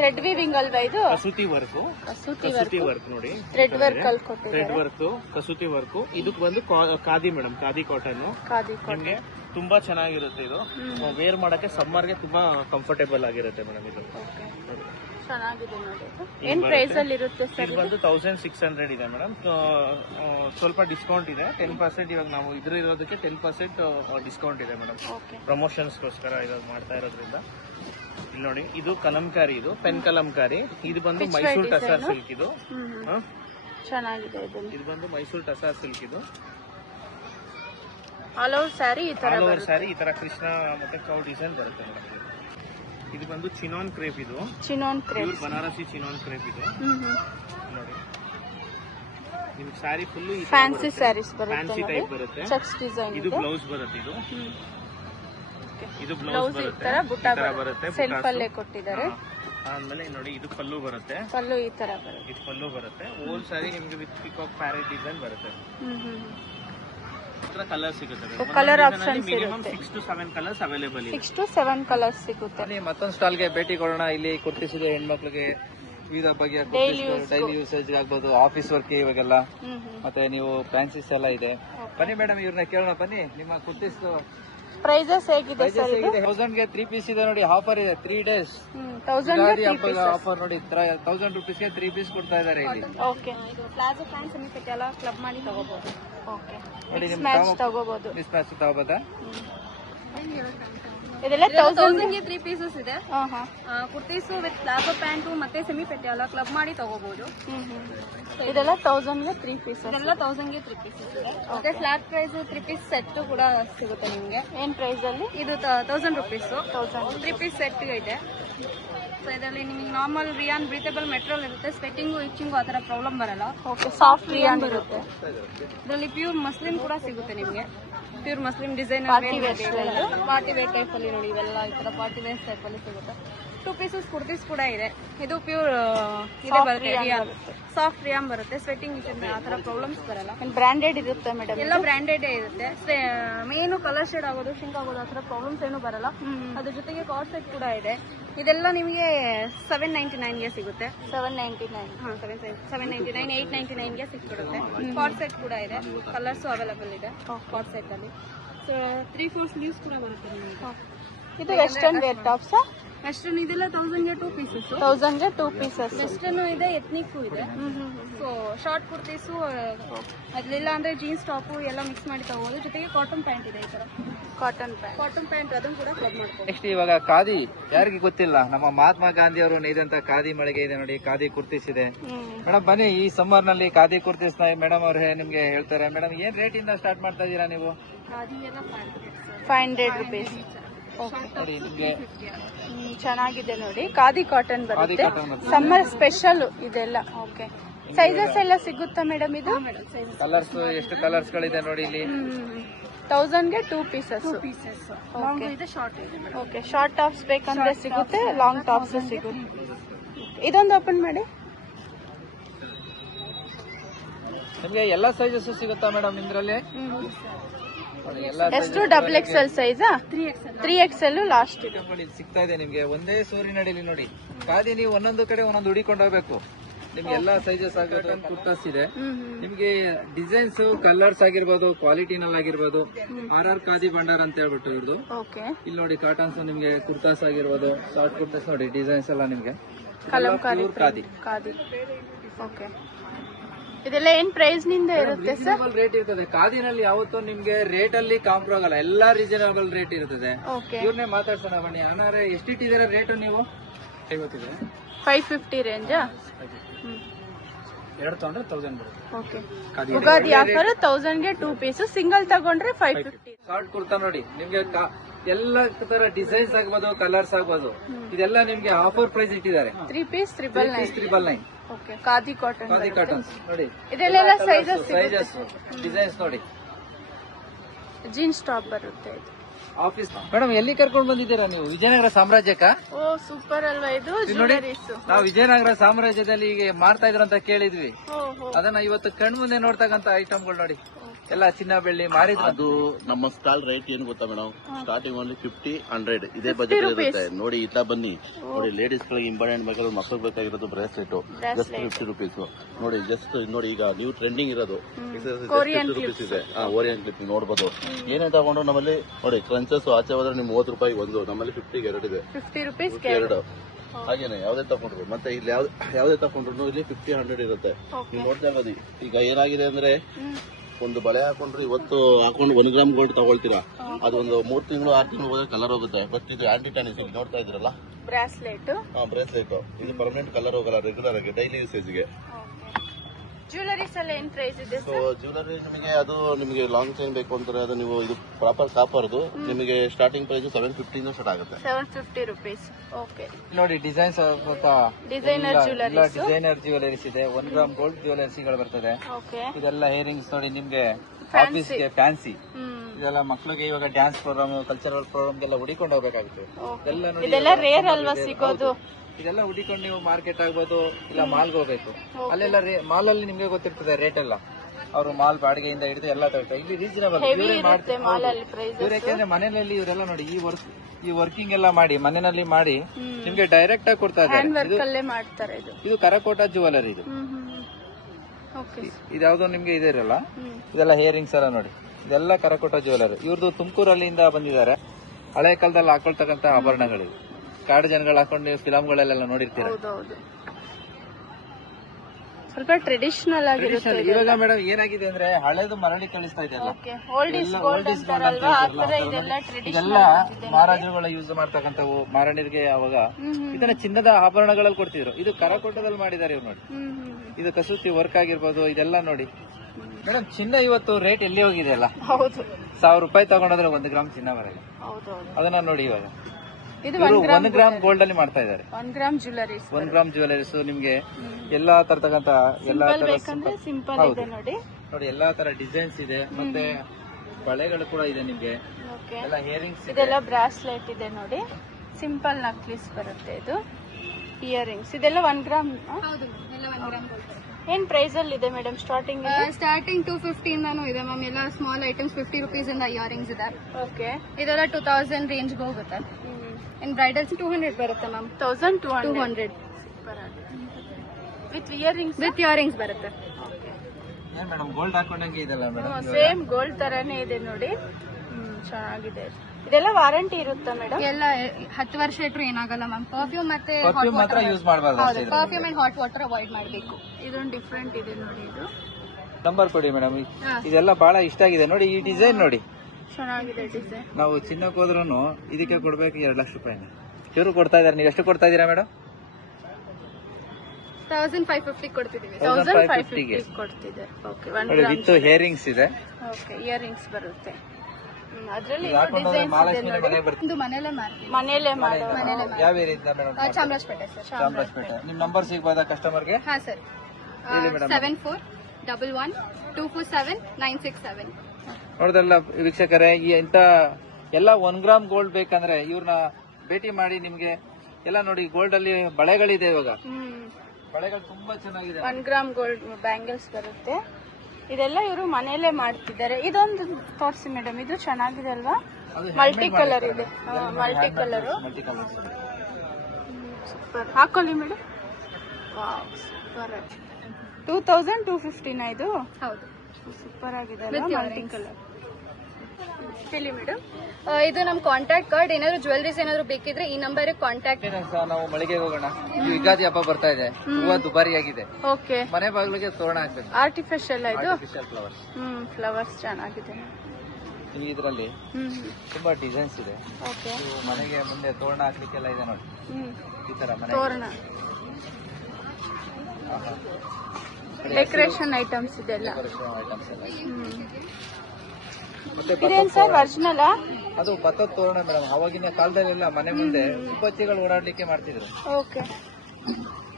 ಥ್ರೆಡ್ ವೀವಿಂಗ್ ಅಲ್ವಾ ಇದು? ಕಸೂತಿ ವರ್ಕ್ ನೋಡಿ. ಥ್ರೆಡ್ ವರ್ಕ್ ಅಲ್ಲಿ ಕೊಟ್ಟಿದ್ದಾರೆ. ಥ್ರೆಡ್ ವರ್ಕ್, ಕಸೂತಿ ವರ್ಕ್. ಇದಕ್ಕೆ ಬಂದು ಖಾದಿ ಮೇಡಮ್. ಖಾದಿ ಕಾಟನ್ ನಿಮ್ಗೆ ತುಂಬಾ ಚೆನ್ನಾಗಿರುತ್ತೆ. ಇದು ವೇರ್ ಮಾಡಕ್ಕೆ ಸಮ್ಮರ್ಗೆ ತುಂಬಾ ಕಂಫರ್ಟೇಬಲ್ ಆಗಿರುತ್ತೆ ಮೇಡಮ್. ಇದು ಚೆನ್ನಾಗಿದೆ ನೋಡಿ. ಏನ್ ಪ್ರೈಸ್ ಅಲ್ಲಿ ಇರುತ್ತೆ ಸರ್? ಇದು ಬಂದು 1,600 ಇದೆ ಮೇಡಮ್. ಸ್ವಲ್ಪ ಡಿಸ್ಕೌಂಟ್ ಇದೆ 10%. ಇವಾಗ ನಾವು ಇರೋದಕ್ಕೆ 10% ಡಿಸ್ಕೌಂಟ್ ಇದೆ ಮೇಡಮ್. ಪ್ರಮೋಷನ್ಸ್ಗೋಸ್ಕರ ಇರೋದು ಮಾಡ್ತಾ ಇರೋದ್ರಿಂದ. ಇಲ್ಲಿ ನೋಡಿ ಇದು ಕಲಂಕಾರಿ. ಇದು ಪೆನ್ ಕಲಂಕಾರಿ. ಇದು ಬಂದು ಮೈಸೂರು ಟಸರ್ ಸಿಲ್ಕ್. ಇದು ಚೆನ್ನಾಗಿದೆ. ಇದು ಬಂದು ಮೈಸೂರು ಟಸರ್ ಸಿಲ್ಕ್. ಇದು ಆಲ್ ಓವರ್ ಸ್ಯಾರಿ ಈ ತರ ಕೃಷ್ಣ ಮತ್ತೆ ಕೌ ಡಿಸೈನ್ ಬರುತ್ತೆ ಮೇಡಮ್. ಇದು ಬಂದು ಚಿನಾನ್ ಕ್ರೇಪ್. ಇದು chinon crepe, Banarasi chinon crepe. ಇದು ನೋಡಿ ನಿಮ್ಗೆ saree full fancy sarees fancy ಬರುತ್ತೆ ಟೈಪ್ ಬರುತ್ತೆ. ಚೆಕ್ಸ್ ಡಿಸೈನ್ ಇದು ಬ್ಲೌಸ್ ಬರುತ್ತೆ. ಇದು ಬ್ಲೌಸ್ ಈ ತರ ಬುಟ್ಟ ಬರುತ್ತೆ. ಸೆಲ್ಫ್ ಅಲ್ಲೇ ಕೊಟ್ಟಿದ್ದಾರೆ. ಆಮೇಲೆ ನೋಡಿ ಇದು ಪಲ್ಲು ಬರುತ್ತೆ. ಪಲ್ಲು ಈ ತರ ಬರುತ್ತೆ. ಇದು ಪಲ್ಲು ಬರುತ್ತೆ. ಹೋಲ್ ಸ್ಯಾರಿ ನಿಮ್ಗೆ ವಿತ್ ಪಿಕಾಕ್ ಪ್ಯಾರೆಟ್ ಡಿಸೈನ್ ಬರುತ್ತೆ. ಕಲರ್ ಸಿಗುತ್ತೆ. ಕಲರ್ ಆಪ್ಷನ್ಸ್ ಮಿನಿಮಮ್ ಇರುತ್ತೆ. 6 to 7 ಕಲರ್ಸ್ ಅವೈಲೇಬಲ್ ಇದೆ. 6 to 7 ಕಲರ್ಸ್ ಸಿಗುತ್ತೆ. ಬನ್ನಿ ಮತ್ತೊಂದು ಸ್ಟಾಲ್ಗೆ ಭೇಟಿ ಕೊಡೋಣ. ಇಲ್ಲಿ ಕುರ್ತಿಸಿದೆ ಹೆಣ್ಮಕ್ಳಿಗೆ ವಿವಿಧ ಬಗೆಯ ಡೈಲಿ ಯೂಸೇಜ್ ಆಗ್ಬೋದು, ಆಫೀಸ್ ವರ್ಕ್ ಇವಾಗೆಲ್ಲ, ಮತ್ತೆ ನೀವು ಫ್ಯಾನ್ಸಿಸ್ ಎಲ್ಲ ಇದೆ. ಬನ್ನಿ ಮೇಡಮ್ ಇವ್ರನ್ನ ಕೇಳೋಣ. ಬನ್ನಿ ನಿಮ್ಮ ಕುರ್ತಿಸ್ ಪ್ರೈಸಸ್ ಹೇಗಿದೆ ಸರ್ ಇದು? 1000ಗೆ 3 ಪೀಸ್ ಇದೆ ನೋಡಿ. ಆಫರ್ ಇದೆ 3 days 1000 ಗೆ 3 ಪೀಸ್ ಆಫರ್ ನೋಡಿ. 1000 ರೂಪೀಸ್ಗೆ 3 ಪೀಸ್ ಕೊಡ್ತಾ ಇದ್ದಾರೆ ಇಲ್ಲಿ. ಓಕೆ. ಇದು ಪ್ಲಾಜೋ ಪ್ಯಾಂಟ್ಸ್ ಸೆಮಿ ಪೆಟ್ ಎಲ್ಲ ಕ್ಲಬ್ ಮಾಡಿ ತಗೋಬಹುದು. ಓಕೆ. ನೋಡಿ ಮಿಕ್ಸ್ ಮ್ಯಾಚ್ ತಗೋಬಹುದು. ಮಿಸ್ ಮ್ಯಾಚ್ ತಗೋಬಹುದಾ? ಇದೆಲ್ಲ 1000 ಗೆ 3 ಪೀಸಸ್ ಇದೆ. ಕುರ್ತೀಸು ವಿತ್ ಪ್ಲಾಜೋ ಪ್ಯಾಂಟು ಮತ್ತೆ ಸೆಮಿ ಪೆಟ್ಟಿ ಎಲ್ಲ ಕ್ಲಬ್ ಮಾಡಿ ತಗೋಬಹುದು. ಇದೆಲ್ಲ 1000 ಗೆ 3 ಪೀಸಸ್. ಇದೆಲ್ಲ 1000 ಗೆ 3 ಪೀಸಸ್ ಇದೆ. ಮತ್ತೆ ಫ್ಲಾಟ್ ಪ್ರೈಸ್ 3 ಪೀಸ್ ಸೆಟ್ ಕೂಡ ಸಿಗುತ್ತೆ ನಿಮ್ಗೆ. ಏನ್ ಪ್ರೈಸ್ ಅಲ್ಲಿ? ಇದು 1000 ರುಪೀಸ್ 3 ಪೀಸ್ ಸೆಟ್ ಇದೆ. ಸೊ ಇದರಲ್ಲಿ ನಿಮಗೆ ನಾರ್ಮಲ್ ರಿಯಾನ್ ಬ್ರೀತಬಲ್ ಮೆಟೀರಿಯಲ್ ಇರುತ್ತೆ. ಸ್ವೆಟ್ಟಿಂಗು ಇಚ್ಚಿಂಗು ಆತರ ಪ್ರಾಬ್ಲಮ್ ಬರಲ್ಲ. ಓಕೆ. ಸಾಫ್ಟ್ ರಿಯಾನ್ ಇರುತ್ತೆ. ಇದರಲ್ಲಿ ಪ್ಯೂರ್ ಮಸ್ಲಿನ್ ಕೂಡ ಸಿಗುತ್ತೆ ನಿಮ್ಗೆ. Pure muslin design party wear party wear type ಅಲ್ಲಿ ನೋಡಿ. ಇವೆಲ್ಲ ಈ ತರ ಪಾರ್ಟಿ ವೇರ್ ಟೈಪ್ ಅಲ್ಲಿ ಸಿಗುತ್ತೆ. 2 ಪೀಸಸ್ ಕುರ್ತೀಸ್ ಕೂಡ ಇದೆ. ಇದು ಪ್ಯೂರ್ ಇದೆ ಬರುತ್ತೆ. ರಿಯಾನ್ ಸಾಫ್ಟ್ ರಿಯಾನ್ ಬರುತ್ತೆ. ಸ್ವೆಟ್ಟಿಂಗ್ ಇಚ್ಚಿಂಗ್ ಆತರ ಪ್ರಾಬ್ಲಮ್ಸ್ ಬರಲ್ಲ. ಬ್ರಾಂಡೆಡ್ ಇರುತ್ತೆ ಮೇಡಮ್. ಎಲ್ಲ ಬ್ರಾಂಡೆಡ್ ಇರುತ್ತೆ. ಮೇನು ಕಲರ್ ಶೇಡ್ ಆಗೋದು, ಶಿಂಕ್ ಆಗೋದು ಆತರ ಪ್ರಾಬ್ಲಮ್ಸ್ ಏನು ಬರಲ್ಲ. ಅದ್ರ ಜೊತೆಗೆ ಕಾರ್ಡ್ ಸೆಟ್ ಕೂಡ ಇದೆ. ಇದೆಲ್ಲ ನಿಮಗೆ 799 ಗೆ ಸಿಗುತ್ತೆ. 799. 799 899 ಗೆ ಸಿಕ್ಬಿಡುತ್ತೆ. ಕಾರ್ಡ್ ಸೆಟ್ ಕೂಡ ಇದೆ. ಕಲರ್ಸ್ ಅವೈಲೇಬಲ್ ಇದೆ ಕಾರ್ಡ್ ಸೆಟ್ ಅಲ್ಲಿ. ಸೊ 3-4 ಸ್ಲೀವ್ಸ್ ಕೂಡ ಬರುತ್ತೆ ನಿಮಗೆ. ಇದು ವೆಸ್ಟರ್ನ್ ವೇರ್ ಟಾಪ್ಸ್. ವೆಸ್ಟರ್ನ್ ಇದೆಲ್ಲ 1000 ಗೆ 2 ಪೀಸಸ್. 1000 ಗೆ 2 ಪೀಸಸ್. ವೆಸ್ಟರ್ನ್ ಇದೆ, ಎತ್ನಿಕ್ ಇದೆ. ಸೊ ಶಾರ್ಟ್ ಕುರ್ತೀಸು ಅದ್ಲಿಲ್ಲ ಅಂದ್ರೆ ಜೀನ್ಸ್ ಟಾಪು ಎಲ್ಲ ಮಿಕ್ಸ್ ಮಾಡಿ ತಗೋಬಹುದು. ಜೊತೆಗೆ ಕಾಟನ್ ಪ್ಯಾಂಟ್ ಇದೆ. ಈ ತರ ಕಾಟನ್ ಪ್ಯಾಂಟ್ ಅದನ್ನು ಕೂಡ ಕ್ಲಬ್ ಮಾಡ್ಬೋದು. ನೆಕ್ಸ್ಟ್ ಇವಾಗ ಖಾದಿ ಯಾರಿಗೆ ಗೊತ್ತಿಲ್ಲ, ನಮ್ಮ ಮಹಾತ್ಮ ಗಾಂಧಿ ಅವರು ನೇಯ್ದಂತ ಖಾದಿ ಮಳಿಗೆ ಇದೆ ನೋಡಿ. ಖಾದಿ ಕುರ್ತೀಸ್ ಇದೆ ಮೇಡಮ್. ಬನ್ನಿ ಈ ಸಮ್ಮರ್ ನಲ್ಲಿ ಖಾದಿ ಕುರ್ತೀಸ್ ಮೇಡಮ್ ಅವ್ರೆ ನಿಮ್ಗೆ ಹೇಳ್ತಾರೆ. ಮೇಡಮ್ ಏನ್ ರೇಟ್ ಇಂದ ಸ್ಟಾರ್ಟ್ ಮಾಡ್ತಾ ಇದೀರಾ ನೀವು? 500 ರುಪೀಸ್. ನೋಡಿ ನಿಮ್ಗೆ ಚೆನ್ನಾಗಿದೆ ನೋಡಿ. ಖಾದಿ ಕಾಟನ್ ಬರುತ್ತೆ. ಸಮ್ಮರ್ ಸ್ಪೆಷಲ್ ಇದೆಲ್ಲ. ಓಕೆ. ಸೈಜಸ್ ಎಲ್ಲ ಸಿಗುತ್ತಾ ಮೇಡಮ್ ಇದು? ಕಲರ್ಸ್ ಎಷ್ಟು ಕಲರ್ಸ್ ಗಳಿದೆ ನೋಡಿ ಇಲ್ಲಿ. 1000 ಗೆ 2 ಪೀಸಸ್. ಓಕೆ. ಶಾರ್ಟ್ ಟಾಪ್ಸ್ ಬೇಕಂದ್ರೆ ಸಿಗುತ್ತೆ, ಲಾಂಗ್ ಟಾಪ್ಸ್ ಸಿಗುತ್ತೆ. ಇದೊಂದು ಓಪನ್ ಮಾಡಿ. ನಿಮ್ಗೆ ಎಲ್ಲಾ ಸೈಜಸ್ ಸಿಗುತ್ತಾ ಮೇಡಮ್ ನಿಮ್ದ್ರಲ್ಲಿ? ಎಷ್ಟು? Double XL ಸೈಜಾ? 3XL ಲಾಸ್ಟ್ ಇದೆ. ಸಿಗ್ತಾ ಇದೆ ನಿಮ್ಗೆ ಒಂದೇ ಸೂರಿನಡಿಲಿ ನೋಡಿ. ಖಾದಿ ನೀವು ಒಂದೊಂದು ಕಡೆ ಒಂದೊಂದು ಹುಡಿಕೊಂಡು ಹೋಗ್ಬೇಕು. ನಿಮ್ಗೆ ಎಲ್ಲಾ ಸೈಜಸ್ ಆಗೋದು ಕುರ್ತಾಸ್ ಇದೆ. ನಿಮ್ಗೆ ಡಿಸೈನ್ಸ್ ಕಲರ್ಸ್ ಆಗಿರ್ಬೋದು, ಕ್ವಾಲಿಟಿನಲ್ಲಿ ಆಗಿರ್ಬೋದು. RR ಖಾದಿ ಭಂಡಾರ್ ಅಂತ ಹೇಳ್ಬಿಟ್ಟು ಇವ್ರದ್ದು. ಇಲ್ಲಿ ನೋಡಿ ಕಾಟನ್ಸ್ ನಿಮ್ಗೆ ಕುರ್ತಾಸ್ ಆಗಿರ್ಬೋದು, ಶಾರ್ಟ್ ಕುರ್ತಾಸ್ ನೋಡಿ. ಡಿಸೈನ್ಸ್ ಎಲ್ಲ ನಿಮ್ಗೆ ಕಲಂಕಾರಿ ಖಾದಿ. ಓಕೆ. ಇದೆಲ್ಲ ಏನ್ ಪ್ರೈಸ್ ನಿಂದ ಇರುತ್ತೆ ಸರ್? ರೇಟ್ ಇರ್ತದೆ. ಖಾದಿನಲ್ಲಿ ಯಾವತ್ತೂ ನಿಮ್ಗೆ ರೇಟ್ ಅಲ್ಲಿ ಕಾಂಪ್ರೋ ಆಗಲ್ಲ. ಎಲ್ಲಾ ರೀಸನಬಲ್ ರೇಟ್ ಇರ್ತದೆ. ಇವ್ರನ್ನೇ ಮಾತಾಡ್ಸೋಣ ಬನ್ನಿ. ಅಣ್ಣಾರೆ ಎಷ್ಟಿಟ್ಟಿದ್ದೀರಾ ರೇಟ್ ನೀವು? 550 ರೇಂಜಾ? 2 ತಗೊಂಡ್ರೆ 1000 ಬರುತ್ತೆ. ಓಕೆ. ಉಗಾದಿ ಆಫರ್ 1000 ಗೆ 2 ಪೀಸ್. ಸಿಂಗಲ್ ತಗೊಂಡ್ರೆ 550. ಶಾರ್ಟ್ ಕುರ್ತಾ ನೋಡಿ ನಿಮ್ಗೆ ಎಲ್ಲ ತರ ಡಿಸೈನ್ಸ್ ಆಗ್ಬೋದು, ಕಲರ್ಸ್ ಆಗ್ಬೋದು. ಇದೆಲ್ಲ ನಿಮ್ಗೆ ಆಫರ್ ಪ್ರೈಸ್ ಇಟ್ಟಿದ್ದಾರೆ. 3 ಪೀಸ್ 999. ಓಕೆ. ಖಾದಿ ಕಾಟನ್ ನೋಡಿ. ಇದೆಲ್ಲ ಸೈಜಸ್ ಡಿಸೈನ್ಸ್ ನೋಡಿ. ಜೀನ್ಸ್ ಟಾಪ್ ಬರುತ್ತೆ. ಆಫೀಸ್ ಮೇಡಮ್ ಎಲ್ಲಿ ಕರ್ಕೊಂಡು ಬಂದಿದ್ದೀರಾ ನೀವು? ವಿಜಯನಗರ ಸಾಮ್ರಾಜ್ಯಕ್ಕ? ಓ ಸೂಪರ್ ಅಲ್ವಾ ಇದು? ನೋಡಿ ನಾವು ವಿಜಯನಗರ ಸಾಮ್ರಾಜ್ಯದಲ್ಲಿ ಈಗ ಮಾಡ್ತಾ ಇದ್ರು ಅಂತ ಕೇಳಿದ್ವಿ. ಅದನ್ನ ಇವತ್ತು ಕಣ್ ಮುಂದೆ ನೋಡ್ತಕ್ಕಂತ ಐಟಮ್ಗಳು ನೋಡಿ. ಎಲ್ಲ ಚಿನ್ನ ಬೆಳ್ಳಿ ಮಾರಿದ್ರು. ಅದು ನಮ್ಮ ಸ್ಟಾಲ್ ರೇಟ್ ಏನು ಗೊತ್ತಾ ಮೇಡಮ್? ಸ್ಟಾರ್ಟಿಂಗ್ ಓನ್ಲಿ 50-100 ಇದೇ ಬಜೆಟ್ ಇರುತ್ತೆ. ನೋಡಿ ಇತ್ತ ಬನ್ನಿ ನೋಡಿ. ಲೇಡೀಸ್ ಗಳಿಗೆ ಇಂಪಾರ್ಟೆಂಟ್ ಬೇಕಾದ್ರೆ ಮಕ್ಕಳು ಬೇಕಾಗಿರೋದು ಬ್ರೇಸ್ಲೆಟ್ ಜಸ್ಟ್ 50 ರುಪೀಸ್. ನೋಡಿ ಜಸ್ಟ್ ನೋಡಿ ಈಗ ನೀವು ಟ್ರೆಂಡಿಂಗ್ ಇರೋದು 50 ರುಪೀಸ್ ಇದೆ. ಓರಿಯನ್ ಕ್ಲಿಪ್ ನೋಡಬಹುದು. ಏನೇ ತಗೊಂಡ್ರು ನಮ್ಮಲ್ಲಿ ನೋಡಿ ಕ್ರಂಚಸ್ ಆಚೆ ಹೋದ್ರೆ ನಿಮ್ 30 ರೂಪಾಯಿ ಒಂದು, ನಮ್ಮಲ್ಲಿ 50 2 ಇದೆ. 50 ರೂಪೀಸ್ 2 ಹಾಗೇನೆ ಯಾವ್ದೇ ತಗೊಂಡ್ರು. ಮತ್ತೆ ಇಲ್ಲಿ ಯಾವ್ದೇ ತಗೊಂಡ್ರು ಇಲ್ಲಿ 50-100 ಇರುತ್ತೆ. ನೀವು ನೋಡ್ತಾ ಇರೋದು ಈಗ ಏನಾಗಿದೆ ಅಂದ್ರೆ ಒಂದು ಬಳೆ ಹಾಕೊಂಡ್ರೆ ಇವತ್ತು ಹಾಕೊಂಡು 1 ಗ್ರಾಮ್ ಗೋಲ್ಡ್ ತಗೊಳ್ತೀರಾ, ಅದೊಂದು 3 ತಿಂಗಳು 6 ತಿಂಗಳು ಹೋದ್ರೆ ಕಲರ್ ಹೋಗುತ್ತೆ. ಬಟ್ ಇದು ಆಂಟಿ ಟ್ಯಾನಿಸ್ ನೋಡ್ತಾ ಇದ್ರಲ್ಲ ಬ್ರಾಸ್ಲೆಟ್. ಬ್ರೇಸ್ಲೆಟ್ ಇದು ಪರ್ಮನೆಂಟ್ ಕಲರ್ ಹೋಗಲ್ಲ. ರೆಗ್ಯುಲರ್ ಆಗಿ ಡೈಲಿ ಯೂಸೇಜ್ಗೆ ಜ್ಯುವೆಲರೀಸ್ ಎಲ್ಲ ಏನ್ ಪ್ರೈಸ್ ಇದೆ ಸೊ ಜ್ಯುವೆಲರಿ ನಿಮಗೆ ಅದು ನಿಮಗೆ ಲಾಂಗ್ ಚೈನ್ ಬೇಕು ಅಂತಾರೆ ಅದು ನೀವು ಇದು ಪ್ರಾಪರ್ ಕಾಪರ್ದು ನಿಮಗೆ ಸ್ಟಾರ್ಟಿಂಗ್ ಪ್ರೈಸ್ 750 ಸ್ಟಾರ್ಟ್ ಆಗುತ್ತೆ. 750 rupees. ಓಕೆ ನೋಡಿ designs designer jewelleries designer jewelleries ಇದೆ. 1 ಗ್ರಾಮ್ ಗೋಲ್ಡ್ ಜ್ಯುವೆಲರ್ಸ್ಗಳು ಬರ್ತದೆ. ಓಕೆ ಇದೆಲ್ಲ ಹೇರಿಂಗ್ಸ್ ನೋಡಿ ನಿಮ್ಗೆ ಆಫೀಸ್ಗೆ ಫ್ಯಾನ್ಸಿ. ಇದೆಲ್ಲ ಮಕ್ಳಿಗೆ ಇವಾಗ ಡ್ಯಾನ್ಸ್ ಪ್ರೋಗ್ರಾಮ್ ಕಲ್ಚರಲ್ ಪ್ರೋಗ್ರಾಮ್ಗೆಲ್ಲ ಹುಡಿಕೊಂಡು ಹೋಗ್ಬೇಕಾಗುತ್ತೆ. ಇದೆಲ್ಲ ರೇರ್ ಅಲ್ವಾ ಸಿಗೋದು? ಇದೆಲ್ಲ ಹುಡಿಕೊಂಡು ನೀವು ಮಾರ್ಕೆಟ್ ಆಗ್ಬೋದು ಇಲ್ಲ ಮಾಲ್ಗೆ ಹೋಗ್ಬೇಕು. ಅಲ್ಲೆಲ್ಲ ಮಾಲ್ ಅಲ್ಲಿ ನಿಮ್ಗೆ ಗೊತ್ತಿರ್ತದೆ ರೇಟ್ ಎಲ್ಲ. ಅವರು ಮಾಲ್ ಬಾಡಿಗೆಯಿಂದ ಹಿಡಿದು ಎಲ್ಲ ತಗೊಳ್ತಾರೆ. ಇಲ್ಲಿ ರೀಸನಬಲ್ ಇವ್ರು ಯಾಕೆಂದ್ರೆ ಮನೆಯಲ್ಲಿ ಇವರೆಲ್ಲ ನೋಡಿ ಈ ವರ್ಕಿಂಗ್ ಎಲ್ಲ ಮಾಡಿ ಮನೆಯಲ್ಲಿ ಮಾಡಿ ನಿಮ್ಗೆ ಡೈರೆಕ್ಟ್ ಆಗಿ ಕೊಡ್ತಾ ಇದ್ದಾರೆ. ಇದು ಕರಕೋಟ ಜ್ಯುವೆಲರಿ. ಇದು ಇದ್ಯಾವ್ದೋ ನಿಮ್ಗೆ ಇದೆ ಇರಲ್ಲ. ಇದೆಲ್ಲ ಹೇರಿಂಗ್ಸ್ ಎಲ್ಲ ನೋಡಿ ಇದೆಲ್ಲ ಕರಕೋಟ ಜ್ಯುವೆಲರಿ. ಇವ್ರದ್ದು ತುಮಕೂರಲ್ಲಿಂದ ಬಂದಿದ್ದಾರೆ. ಹಳೆ ಕಾಲದಲ್ಲಿ ಹಾಕೊಳ್ತಕ್ಕಂತ ಆಭರಣಗಳು. ಕಾಡು ಜನಗಳು ಹಾಕೊಂಡು ನೀವು ಫಿಲಂಗಳೆಲ್ಲ ನೋಡಿರ್ತೀರ. ಸ್ವಲ್ಪ ಟ್ರೆಡಿಷನಲ್ ಆಗಿರುತ್ತೆ. ಇವಾಗ ಮೇಡಮ್ ಏನಾಗಿದೆ ಅಂದ್ರೆ ಹಳೆದು ಮರಳಿ ಕಳಿಸ್ತಾ ಇದೆಲ್ಲ. ಇದೆಲ್ಲ ಮಹಾರಾಜರುಗಳ ಯೂಸ್ ಮಾಡ್ತಕ್ಕಂಥವು. ಮಹಾರಾಣಿಯರಿಗೆ ಅವಾಗ ಇದನ್ನ ಚಿನ್ನದ ಆಭರಣಗಳಲ್ಲಿ ಕೊಡ್ತಿದ್ರು. ಇದು ಕರಕೋಟದಲ್ಲಿ ಮಾಡಿದ್ದಾರೆ ಇವ್ರು ನೋಡಿ. ಇದು ಕಸೂತಿ ವರ್ಕ್ ಆಗಿರ್ಬೋದು. ಇದೆಲ್ಲ ನೋಡಿ ಮೇಡಮ್ ಚಿನ್ನ ಇವತ್ತು ರೇಟ್ ಎಲ್ಲಿ ಹೋಗಿದೆ ಅಲ್ಲ. 1000 ರೂಪಾಯಿ ತಗೊಂಡ್ರೆ 1 ಗ್ರಾಮ್ ಚಿನ್ನ ಬರಲ್ಲ. ಅದನ್ನ ನೋಡಿ ಇವಾಗ 1 ಗ್ರಾಮ್ ಗೋಲ್ಡ್ ಅಲ್ಲಿ ಮಾಡ್ತಾ ಇದ್ದಾರೆ. 1 ಗ್ರಾಮ್ ಜ್ಯುವೆಲರೀಸ್ 1 ಗ್ರಾಮ್ ಜ್ಯುವೆಲರೀಸ್ ನಿಮ್ಗೆ ಎಲ್ಲಾ ತರತಕ್ಕಂತ ಎಲ್ಲಾ ತರ ಸಿಂಪಲ್ ಇದೆ ನೋಡಿ. ನೋಡಿ ಎಲ್ಲಾ ತರ ಡಿಸೈನ್ಸ್ ಇದೆ. ಮತ್ತೆ ಬಳೆಗಳು ಕೂಡ ಇದೆ ನಿಮ್ಗೆ. ಎಲ್ಲ ಹೇರಿಂಗ್ಸ್ ಇದೆಲ್ಲ ಬ್ರಾಸ್ಲೆಟ್ ಇದೆ ನೋಡಿ. ಸಿಂಪಲ್ ನಕ್ಲಿಸ್ ಬರುತ್ತೆ. ಇದು ಇಯರಿಂಗ್ಸ್ ಇದೆಲ್ಲ 1 ಗ್ರಾಮ್. ಹೌದು, ಎಲ್ಲ 1 ಗ್ರಾಮ್ ಏನ್ ಪ್ರೈಸ್ ಅಲ್ಲಿ ಇದೆ ಮೇಡಮ್? ಸ್ಟಾರ್ಟಿಂಗ್ 250 ಇಂದಾನು ಇದೆ ಮ್ಯಾಮ್. ಎಲ್ಲ ಸ್ಮಾಲ್ ಐಟಮ್ಸ್ 50 rupees ಇಂದ ಇಯರಿಂಗ್ಸ್ ಇದೆ. ಓಕೆ ಇದೆಲ್ಲ 2000 ರೇಂಜ್ ಹೋಗುತ್ತೆ. ಇನ್ ಬ್ರೈಡಲ್ಸ್ 200 ಬರುತ್ತೆ ಮ್ಯಾಮ್. 1200 ವಿತ್ ಇಯರಿಂಗ್ಸ್ ಬರುತ್ತೆ. ಏನ್ ಮೇಡಮ್ ಗೋಲ್ಡ್ ಹಾಕೊಂಡಂಗೆ ಇದೆಲ್ಲ ಮೇಡಮ್. ಸೇಮ್ ಗೋಲ್ಡ್ ತರಾನೇ ಇದೆ ನೋಡಿ. ಚೆನ್ನಾಗಿದೆ. ಇದೆಲ್ಲ ವಾರಂಟಿ ಇರುತ್ತಾ ಮೇಡಮ್? ಎಲ್ಲ 10 ವರ್ಷ ಇಟ್ರು ಏನಾಗಲ್ಲ ಮ್ಯಾಮ್. ಪರ್ಫ್ಯೂಮ್ ಮತ್ತೆ ಪರ್ಫ್ಯೂಮ್ ಮಾತ್ರ ಯೂಸ್ ಮಾಡಬಾರ್ದು. Perfume and hot water avoid ಮಾಡಬೇಕು. ಇದೊಂದು ಡಿಫ್ರೆಂಟ್ ಇದೆ ನೋಡಿ. ಇದು ನಂಬರ್ ಕೊಡಿ ಮೇಡಮ್. ಇದೆಲ್ಲ ಬಹಳ ಇಷ್ಟ ಆಗಿದೆ ನೋಡಿ. ಈ ಡಿಸೈನ್ ನೋಡಿ ಚೆನ್ನಾಗಿದೆ ಡಿಸೈನ್. ನಾವು ಚಿನ್ನಕ್ಕೆ ಹೋದ್ರೂ ಇದಕ್ಕೆ ಕೊಡ್ಬೇಕು 2 ಲಕ್ಷ ರೂಪಾಯಿನ. ಇವರು ಕೊಡ್ತಾ ಇದಾರೆ. ನೀವು ಎಷ್ಟು ಕೊಡ್ತಾ ಇದೀರಾ ಮೇಡಮ್? 1550 ಕೊಡ್ತಿದೀವಿ. 1550 ಕೊಡ್ತಿದೆ. ಓಕೆ 1 ಗ್ರಾಮ್ ವಿತ್ ಹೇರಿಂಗ್ಸ್ ಇದೆ. ಓಕೆ ಇಯರಿಂಗ್ಸ್ ಬರುತ್ತೆ. ಅದರಲ್ಲಿ ಮನೇಲೆ ಮಾಡ್ತೀವಿ. ಮನೇಲೆ ಮಾಡೋ ಯಾವ area madam? Chamarajpet sir. Chamarajpet. ನಿಮ್ ನಂಬರ್ ಸಿಗಬಹುದಾ ಕಸ್ಟಮರ್ಗೆ? ಹಾ ಸರ್. 7411247967. ನೋಡಿದ್ರಲ್ಲ ವೀಕ್ಷಕರೇ, ಈ ಇಂತ ಎಲ್ಲ 1 ಗ್ರಾಮ್ ಗೋಲ್ಡ್ ಬೇಕಂದ್ರೆ ಇವ್ರನ್ನ ಭೇಟಿ ಮಾಡಿ. ನಿಮ್ಗೆ ಎಲ್ಲ ನೋಡಿ ಗೋಲ್ಡ್ ಅಲ್ಲಿ ಬಳೆಗಳಿದೆ. ಇವಾಗ ಬಳೆಗಳು ತುಂಬಾ ಚೆನ್ನಾಗಿದೆ. 1 ಗ್ರಾಮ್ ಗೋಲ್ಡ್ ಬ್ಯಾಂಗಲ್ಸ್ ಬರುತ್ತೆ. ಇದೆಲ್ಲ ಇವರು ಮನೆಯಲ್ಲೇ ಮಾಡ್ತಿದ್ದಾರೆ. ಇದೊಂದು ತೋರಿಸಿ ಮೇಡಮ್. ಇದು ಚೆನ್ನಾಗಿದೆ ಅಲ್ವಾ? ಮಲ್ಟಿ ಕಲರ್ ಇದೆ. Multi colour super. ಹಾಕೊಳ್ಳಿ ಮೇಡಮ್. ಸೂಪರ್. 2250 ಇದು. ಹೌದು, ಸೂಪರ್ ಆಗಿದೆ ಮಲ್ಟಿ ಕಲರ್. ಹೇಳಿ ಮೇಡಮ್. ಇದು ನಮ್ ಕಾಂಟ್ಯಾಕ್ಟ್ ಕಾರ್ಡ್. ಏನಾದ್ರು ಜ್ಯುವೆಲರೀಸ್ ಏನಾದ್ರು ಬೇಕಿದ್ರೆ ಈ ನಂಬರ್ ಕಾಂಟ್ಯಾಕ್ಟ್. ನಾವು ಮಳಿಗೆಗೆ ಹೋಗೋಣ. ಯುಗಾದಿ ಹಬ್ಬ ಬರ್ತಾ ಇದೆ. ಹೂವು ದುಬಾರಿ ಆಗಿದೆ. ಓಕೆ. ಮನೆ ಬಾಗಿಲಿಗೆ ತೋರಣ ಹಾಕ್ಬೇಕು. ಆರ್ಟಿಫಿಷಿಯಲ್ ಇದು. Artificial flowers. ಫ್ಲವರ್ಸ್ ಚೆನ್ನಾಗಿದೆ. ಇದರಲ್ಲಿ ತುಂಬಾ ಡಿಸೈನ್ಸ್ ಇದೆ. ಓಕೆ. ಮನೆಗೆ ಮುಂದೆ ತೋರಣ ಹಾಕ್ಲಿಕ್ಕೆಲ್ಲ ಇದೆ ನೋಡಿ. ಈ ತರ ಮನೆ ತೋರಣ ಡೆಕೋರೇಷನ್ ಐಟಮ್ಸ್ ಇದೆಲ್ಲ. ಇದೇನ್ ಸರ್ ಒರಿಜಿನಲ್? ಅದು ಭತ್ತದ ತೋರಣ ಮೇಡಮ್. ಅವಾಗಿನ ಕಾಲದಲ್ಲೆಲ್ಲ ಮನೆ ಮುಂದೆ ಗುಬ್ಬಚ್ಚಿಗಳು ಓಡಾಡ್ಲಿಕ್ಕೆ ಮಾಡ್ತಿದ್ರು. ಓಕೆ.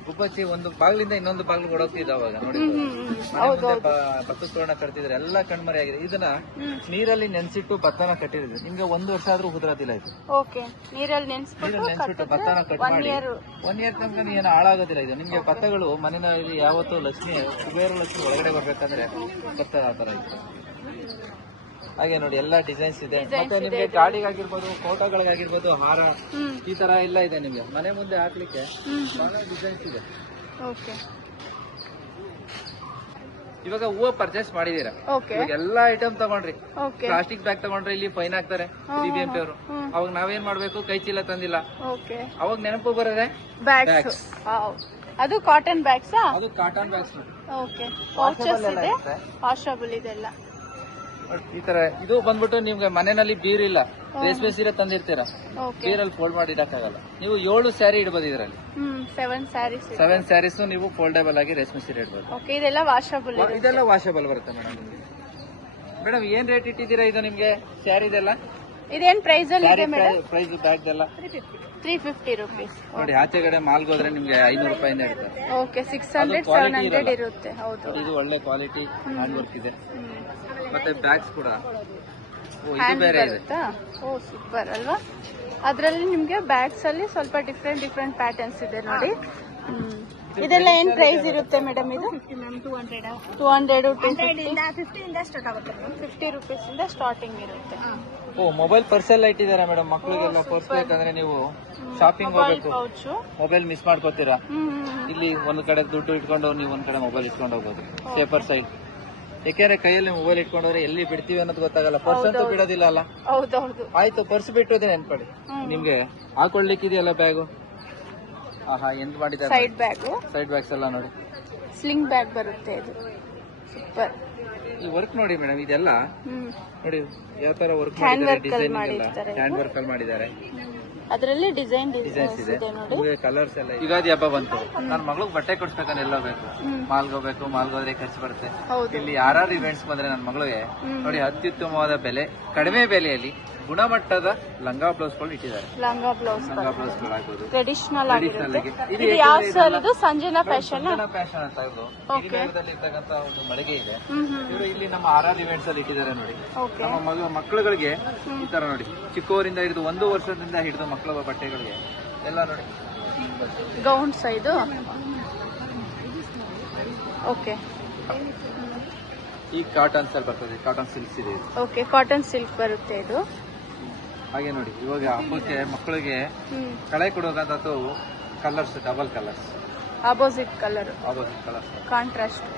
ಗುಬ್ಬಚ್ಚಿ ಒಂದು ಬಾಗಿಲಿಂದ ಇನ್ನೊಂದು ಬಾಗಿಲು ಓಡೋಗ್ತಿದ್ದ ಅವಾಗ ನೋಡಿ. ಭತ್ತದ ತೋರಣ ಕಟ್ತಿದ್ರು. ಎಲ್ಲ ಕಣ್ಮರೆ ಆಗಿದೆ. ಇದನ್ನ ನೀರಲ್ಲಿ ನೆನ್ಸಿಟ್ಟು ಭತ್ತನ ಕಟ್ಟಿದ್ರು. ನಿಮ್ಗೆ 1 ವರ್ಷ ಆದ್ರೂ ಉದುರೋದಿಲ್ಲ ಇದು. ಓಕೆ. ನೀರಲ್ಲಿ ನೆನ್ಸ್ಬಿಟ್ಟು ಭತ್ತನ ಕಟ್ ಮಾಡಿ 1 ಇಯರ್ ತನಕ ಏನು ಹಾಳಾಗೋದಿಲ್ಲ ಇದು. ನಿಮ್ಗೆ ಭತ್ತಗಳು ಮನೆಯಲ್ಲಿ ಯಾವತ್ತೂ ಲಕ್ಷ್ಮಿ ಕುಬೇರ ಲಕ್ಷ್ಮಿ ಒಳಗಡೆ ಬರ್ಬೇಕಂದ್ರೆ ಭತ್ತ ಆ ತರ ಇದೆ. ಹಾಗೆ ನೋಡಿ ಎಲ್ಲ ಡಿಸೈನ್ಸ್ ಇದೆ. ಮತ್ತೆ ನಿಮ್ಗೆ ಗಾಡಿಗಾಗಿರ್ಬೋದು, ಫೋಟೋಗಳಿಗಾಗಿರ್ಬೋದು, ಹಾರ ಈ ತರ ಎಲ್ಲ ಇದೆ. ನಿಮ್ಗೆ ಮನೆ ಮುಂದೆ ಹಾಕ್ಲಿಕ್ಕೆ ಬಹಳ ಡಿಸೈನ್ಸ್ ಇದೆ. ಓಕೆ. ಇವಾಗ ಹೂವು ಪರ್ಚೇಸ್ ಮಾಡಿದೀರಾ, ಎಲ್ಲಾ ಐಟಮ್ ತಗೊಂಡ್ರಿ, ಪ್ಲಾಸ್ಟಿಕ್ ಬ್ಯಾಗ್ ತಗೊಂಡ್ರೆ ಇಲ್ಲಿ ಫೈನ್ ಹಾಕ್ತಾರೆ BBMP ಅವರು. ಅವಾಗ ನಾವೇನ್ ಮಾಡ್ಬೇಕು? ಕೈ ಚೀಲ ತಂದಿಲ್ಲ. ಅವಾಗ ನೆನಪು ಬರದೆ ಬ್ಯಾಗ್ಸ್. ಅದು ಕಾಟನ್ ಬ್ಯಾಗ್ಸ್. ಅದು ಕಾಟನ್ ಬ್ಯಾಗ್ಸ್. ಓಕೆ. ವಾಚಸ್ ಇದೆ, ವಾಷಬಲ್ ಇದೆಲ್ಲ. ಈ ತರ ಇದು ಬಂದ್ಬಿಟ್ಟು ನಿಮ್ಗೆ ಮನೆಯಲ್ಲಿ ಬೀರಿಲ್ಲ, ರೇಷ್ಮೆ ಸೀರೆ ತಂದಿರ್ತೀರಾ, ಓಕೆ. ಸೀರೆಯಲ್ಲಿ ಫೋಲ್ಡ್ ಮಾಡಿ ಇಡಕ್ಕಾಗಲ್ಲ. ನೀವು 7 ಸ್ಯಾರಿ ಇಡಬಹುದು ಇದರಲ್ಲಿ. 7 ಸ್ಯಾರೀಸ್. 7 ಸ್ಯಾರೀಸ್ ನೀವು ಫೋಲ್ಡೇಬಲ್ ಆಗಿ ರೇಷ್ಮೆ ಸೀರೆ ಇಡಬಹುದು. ಓಕೆ, ಇದೆಲ್ಲ ವಾಷಬಲ್. ಇದೆಲ್ಲ ವಾಷಬಲ್ ಬರುತ್ತೆ ಮೇಡಮ್. ಮೇಡಮ್ ಏನ್ ರೇಟ್ ಇಟ್ಟಿದ್ದೀರಾ ಇದು ನಿಮ್ಗೆ ಸ್ಯಾರಿ ಇದೆಲ್ಲ? ಇದೇನ್ ಪ್ರೈಸ್ ಅಲ್ಲಿ ಇದೆ ಮೇಡಮ್? ಪ್ರೈಸ್ ಬ್ಯಾಗ್ ಎಲ್ಲ 350 ರುಪೀಸ್. ನೋಡಿ, ಆಚೆಗಡೆ ಮಾಲ್ಗೆ ಹೋದ್ರೆ ನಿಮ್ಗೆ 500 ರೂಪಾಯಿಂದ ಇರುತ್ತೆ. ಓಕೆ, 600-700 ಇರುತ್ತೆ. ಹೌದು, ಇದು ಒಳ್ಳೆ ಕ್ವಾಲಿಟಿ ಹ್ಯಾಂಡ್ ವರ್ಕ್ ಇದೆ. ಮತ್ತೆ ಬ್ಯಾಗ್ಸ್ ಕೂಡ ಇದು ಹ್ಯಾಂಡ್ ಬೇರೆ ಇದೆ. ಬರುತ್ತಾ? ಓ ಸೂಪರ್ ಅಲ್ವಾ. ಅದರಲ್ಲಿ ನಿಮ್ಗೆ ಬ್ಯಾಗ್ಸ್ ಅಲ್ಲಿ ಸ್ವಲ್ಪ ಡಿಫ್ರೆಂಟ್ ಪ್ಯಾಟರ್ನ್ಸ್ ಇದೆ ನೋಡಿ. ಇದೆಲ್ಲ ಏನ್ ಪ್ರೈಸ್ ಇರುತ್ತೆ ಮೇಡಮ್? ಇದು 200 50 ರುಪೀಸ್ ಇಂದ ಸ್ಟಾರ್ಟಿಂಗ್ ಇರುತ್ತೆ. ಓ, ಮೊಬೈಲ್ ಪರ್ಸ್ ಎಲ್ಲ ಇಟ್ಟಿದ್ದಾರೆ ಮೇಡಮ್. ಮಕ್ಕಳಿಗೆಲ್ಲ ಪರ್ಸ್ ಬೇಕಂದ್ರೆ ನೀವು ಶಾಪಿಂಗ್ ಹೋಗ್ಬೇಕು, ಪೌಚ್ ಮೊಬೈಲ್ ಮಿಸ್ ಮಾಡ್ಕೋತೀರಾ. ಇಲ್ಲಿ ಒಂದ್ ಕಡೆ ದುಡ್ಡು ಇಟ್ಕೊಂಡು ನೀವು ಒಂದ್ ಕಡೆ ಮೊಬೈಲ್ ಇಟ್ಕೊಂಡು ಹೋಗ್ಬೋದು. Safer side. ಯಾಕೆಂದ್ರೆ ಕೈಯಲ್ಲಿ ಮೊಬೈಲ್ ಇಟ್ಕೊಂಡ್ರೆ ಎಲ್ಲಿ ಬಿಡ್ತೀವಿ ಅನ್ನೋದು ಗೊತ್ತಾಗಲ್ಲ. ಪರ್ಸ್ ಅಂತೂ ಬಿಡೋದಿಲ್ಲ ಅಲ್ಲ. ಹೌದೌದು. ಆಯ್ತು, ಪರ್ಸ್ ಬಿಟ್ಟೋದೇ ನೆನ್ಕೊಳ್ಳಿ. ನಿಮ್ಗೆ ಹಾಕೊಳ್ಳಿಕ್ಕಿದೆಯಲ್ಲ ಬ್ಯಾಗು. ಆಹಾ, ಎಂತ ಮಾಡಿದ್ದಾರೆ. ಸೈಡ್ ಬ್ಯಾಗ್, ಸೈಡ್ ಬ್ಯಾಗ್ಸ್ ಎಲ್ಲ ನೋಡಿ. ಸ್ಲಿಂಗ್ ಬ್ಯಾಗ್ ಬರುತ್ತೆ. ಇದು ಸೂಪರ್. ಈ ವರ್ಕ್ ನೋಡಿ ಮೇಡಮ್, ಇದೆಲ್ಲ ನೋಡಿ ಯಾವ ತರ ವರ್ಕ್ Hand ಮಾಡಿದ್ದಾರೆ. work ಅಲ್ಲಿ ಡಿಸೈನಿಂಗ್ ಎಲ್ಲ ಮಾಡಿರ್ತಾರೆ. ಹ್ಯಾಂಡ್ ವರ್ಕ್ ಅಲ್ಲಿ ಮಾಡಿದ್ದಾರೆ. ಅದರಲ್ಲಿ ಡಿಸೈನ್ಸ್ ಇದೆ ನೋಡಿ. ಕಲರ್ಸ್ ಎಲ್ಲ. ಯುಗಾದಿ ಹಬ್ಬ ಬಂತು, ನನ್ನ ಮಗಳಿಗೆ ಬಟ್ಟೆ ಕೊಡ್ಸ್ಬೇಕಂದ್ರೆ ಎಲ್ಲ ಹೋಗ್ಬೇಕು, ಮಾಲ್ಗೆ ಹೋಗ್ಬೇಕು. ಮಾಲ್ಗೆ ಹೋದ್ರೆ ಖರ್ಚು ಬರುತ್ತೆ. ಇಲ್ಲಿ ಯಾರು ಇವೆಂಟ್ಸ್ ಬಂದ್ರೆ ನನ್ನ ಮಗಳಿಗೆ ನೋಡಿ ಅತ್ಯುತ್ತಮವಾದ ಬೆಲೆ, ಕಡಿಮೆ ಬೆಲೆಯಲ್ಲಿ ಗುಣಮಟ್ಟದ ಲಂಗ ಬ್ಲೌಸ್ ಗಳು ಇಟ್ಟಿದ್ದಾರೆ. ಲಂಗ ಬ್ಲೌಸ್ ಗಳಾಗ್ಬೋದು, ಟ್ರೆಡಿಷನಲ್ ಟ್ರೆಡಿಷನಲ್ ಆಗಿ. ಇದು ಯಾವ ಸರ್? ಇದು ಸಂಜನಾ ಫ್ಯಾಷನ್. ಫ್ಯಾಷನ್ ಅಂತ ಇದು ಇರ್ತಕ್ಕಂತ ಒಂದು ಮಳಿಗೆ ಇದೆ. ಇವರು ಇಲ್ಲಿ ನಮ್ಮ ಆರಾಧ್ ಇವೆಂಟ್ಸ್ ಅಲ್ಲಿ ಇಟ್ಟಿದ್ದಾರೆ ನೋಡಿ. ನಮ್ಮ ಮಕ್ಕಳುಗಳಿಗೆ ಈ ತರ ನೋಡಿ, ಚಿಕ್ಕವರಿಂದ ಹಿಡಿದು 1 ವರ್ಷದಿಂದ ಹಿಡಿದು ಮಕ್ಕಳ ಬಟ್ಟೆಗಳಿಗೆ ಎಲ್ಲ ನೋಡಿ. ಗೌನ್ಸ್ ಇದು. ಓಕೆ, ಈ ಕಾಟನ್ಸ್ ಅಲ್ಲಿ ಬರ್ತದೆ, ಕಾಟನ್ ಸಿಲ್ಕ್ಸ್ ಇದೆ. ಓಕೆ, ಕಾಟನ್ ಸಿಲ್ಕ್ ಬರುತ್ತೆ ಇದು. ಹಾಗೆ ನೋಡಿ, ಇವಾಗ ಹಬ್ಬಕ್ಕೆ ಮಕ್ಕಳಿಗೆ ಕಳೆ ಕೊಡುವಂತದ್ದು colours, double colours, opposite colour, contrast.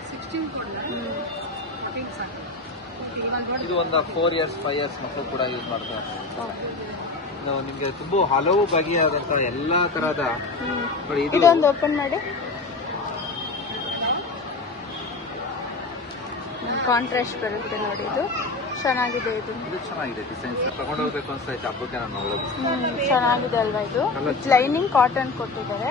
ಇದು ಒಂದು 4 years 5 years ಮಕ್ಕಳು ಕೂಡ ಯೂಸ್ ಮಾಡ್ತಾರೆ. ನಿಮ್ಗೆ ತುಂಬಾ ಹಲವು ಬಗೆಯಾದಂತಹ ಎಲ್ಲಾ ತರಹದ ನೋಡಿ. ಇದೊಂದು ಓಪನ್ ಮಾಡಿ. ಕಾಂಟ್ರಾಸ್ಟ್ ಬರುತ್ತೆ ನೋಡಿ. ಇದು ಚೆನ್ನಾಗಿದೆ. ಇದು ಚೆನ್ನಾಗಿದೆ, ಡಿಸೈನ್ಸ್ ತಗೊಂಡು ಹೋಗ್ಬೇಕು ಅನ್ಸ್ತಾ ಹಬ್ಬಕ್ಕೆ. ನಾನು ಚೆನ್ನಾಗಿದೆ ಅಲ್ವಾ? ಇದು ಲೈನಿಂಗ್ ಕಾಟನ್ ಕೊಟ್ಟಿದ್ದಾರೆ.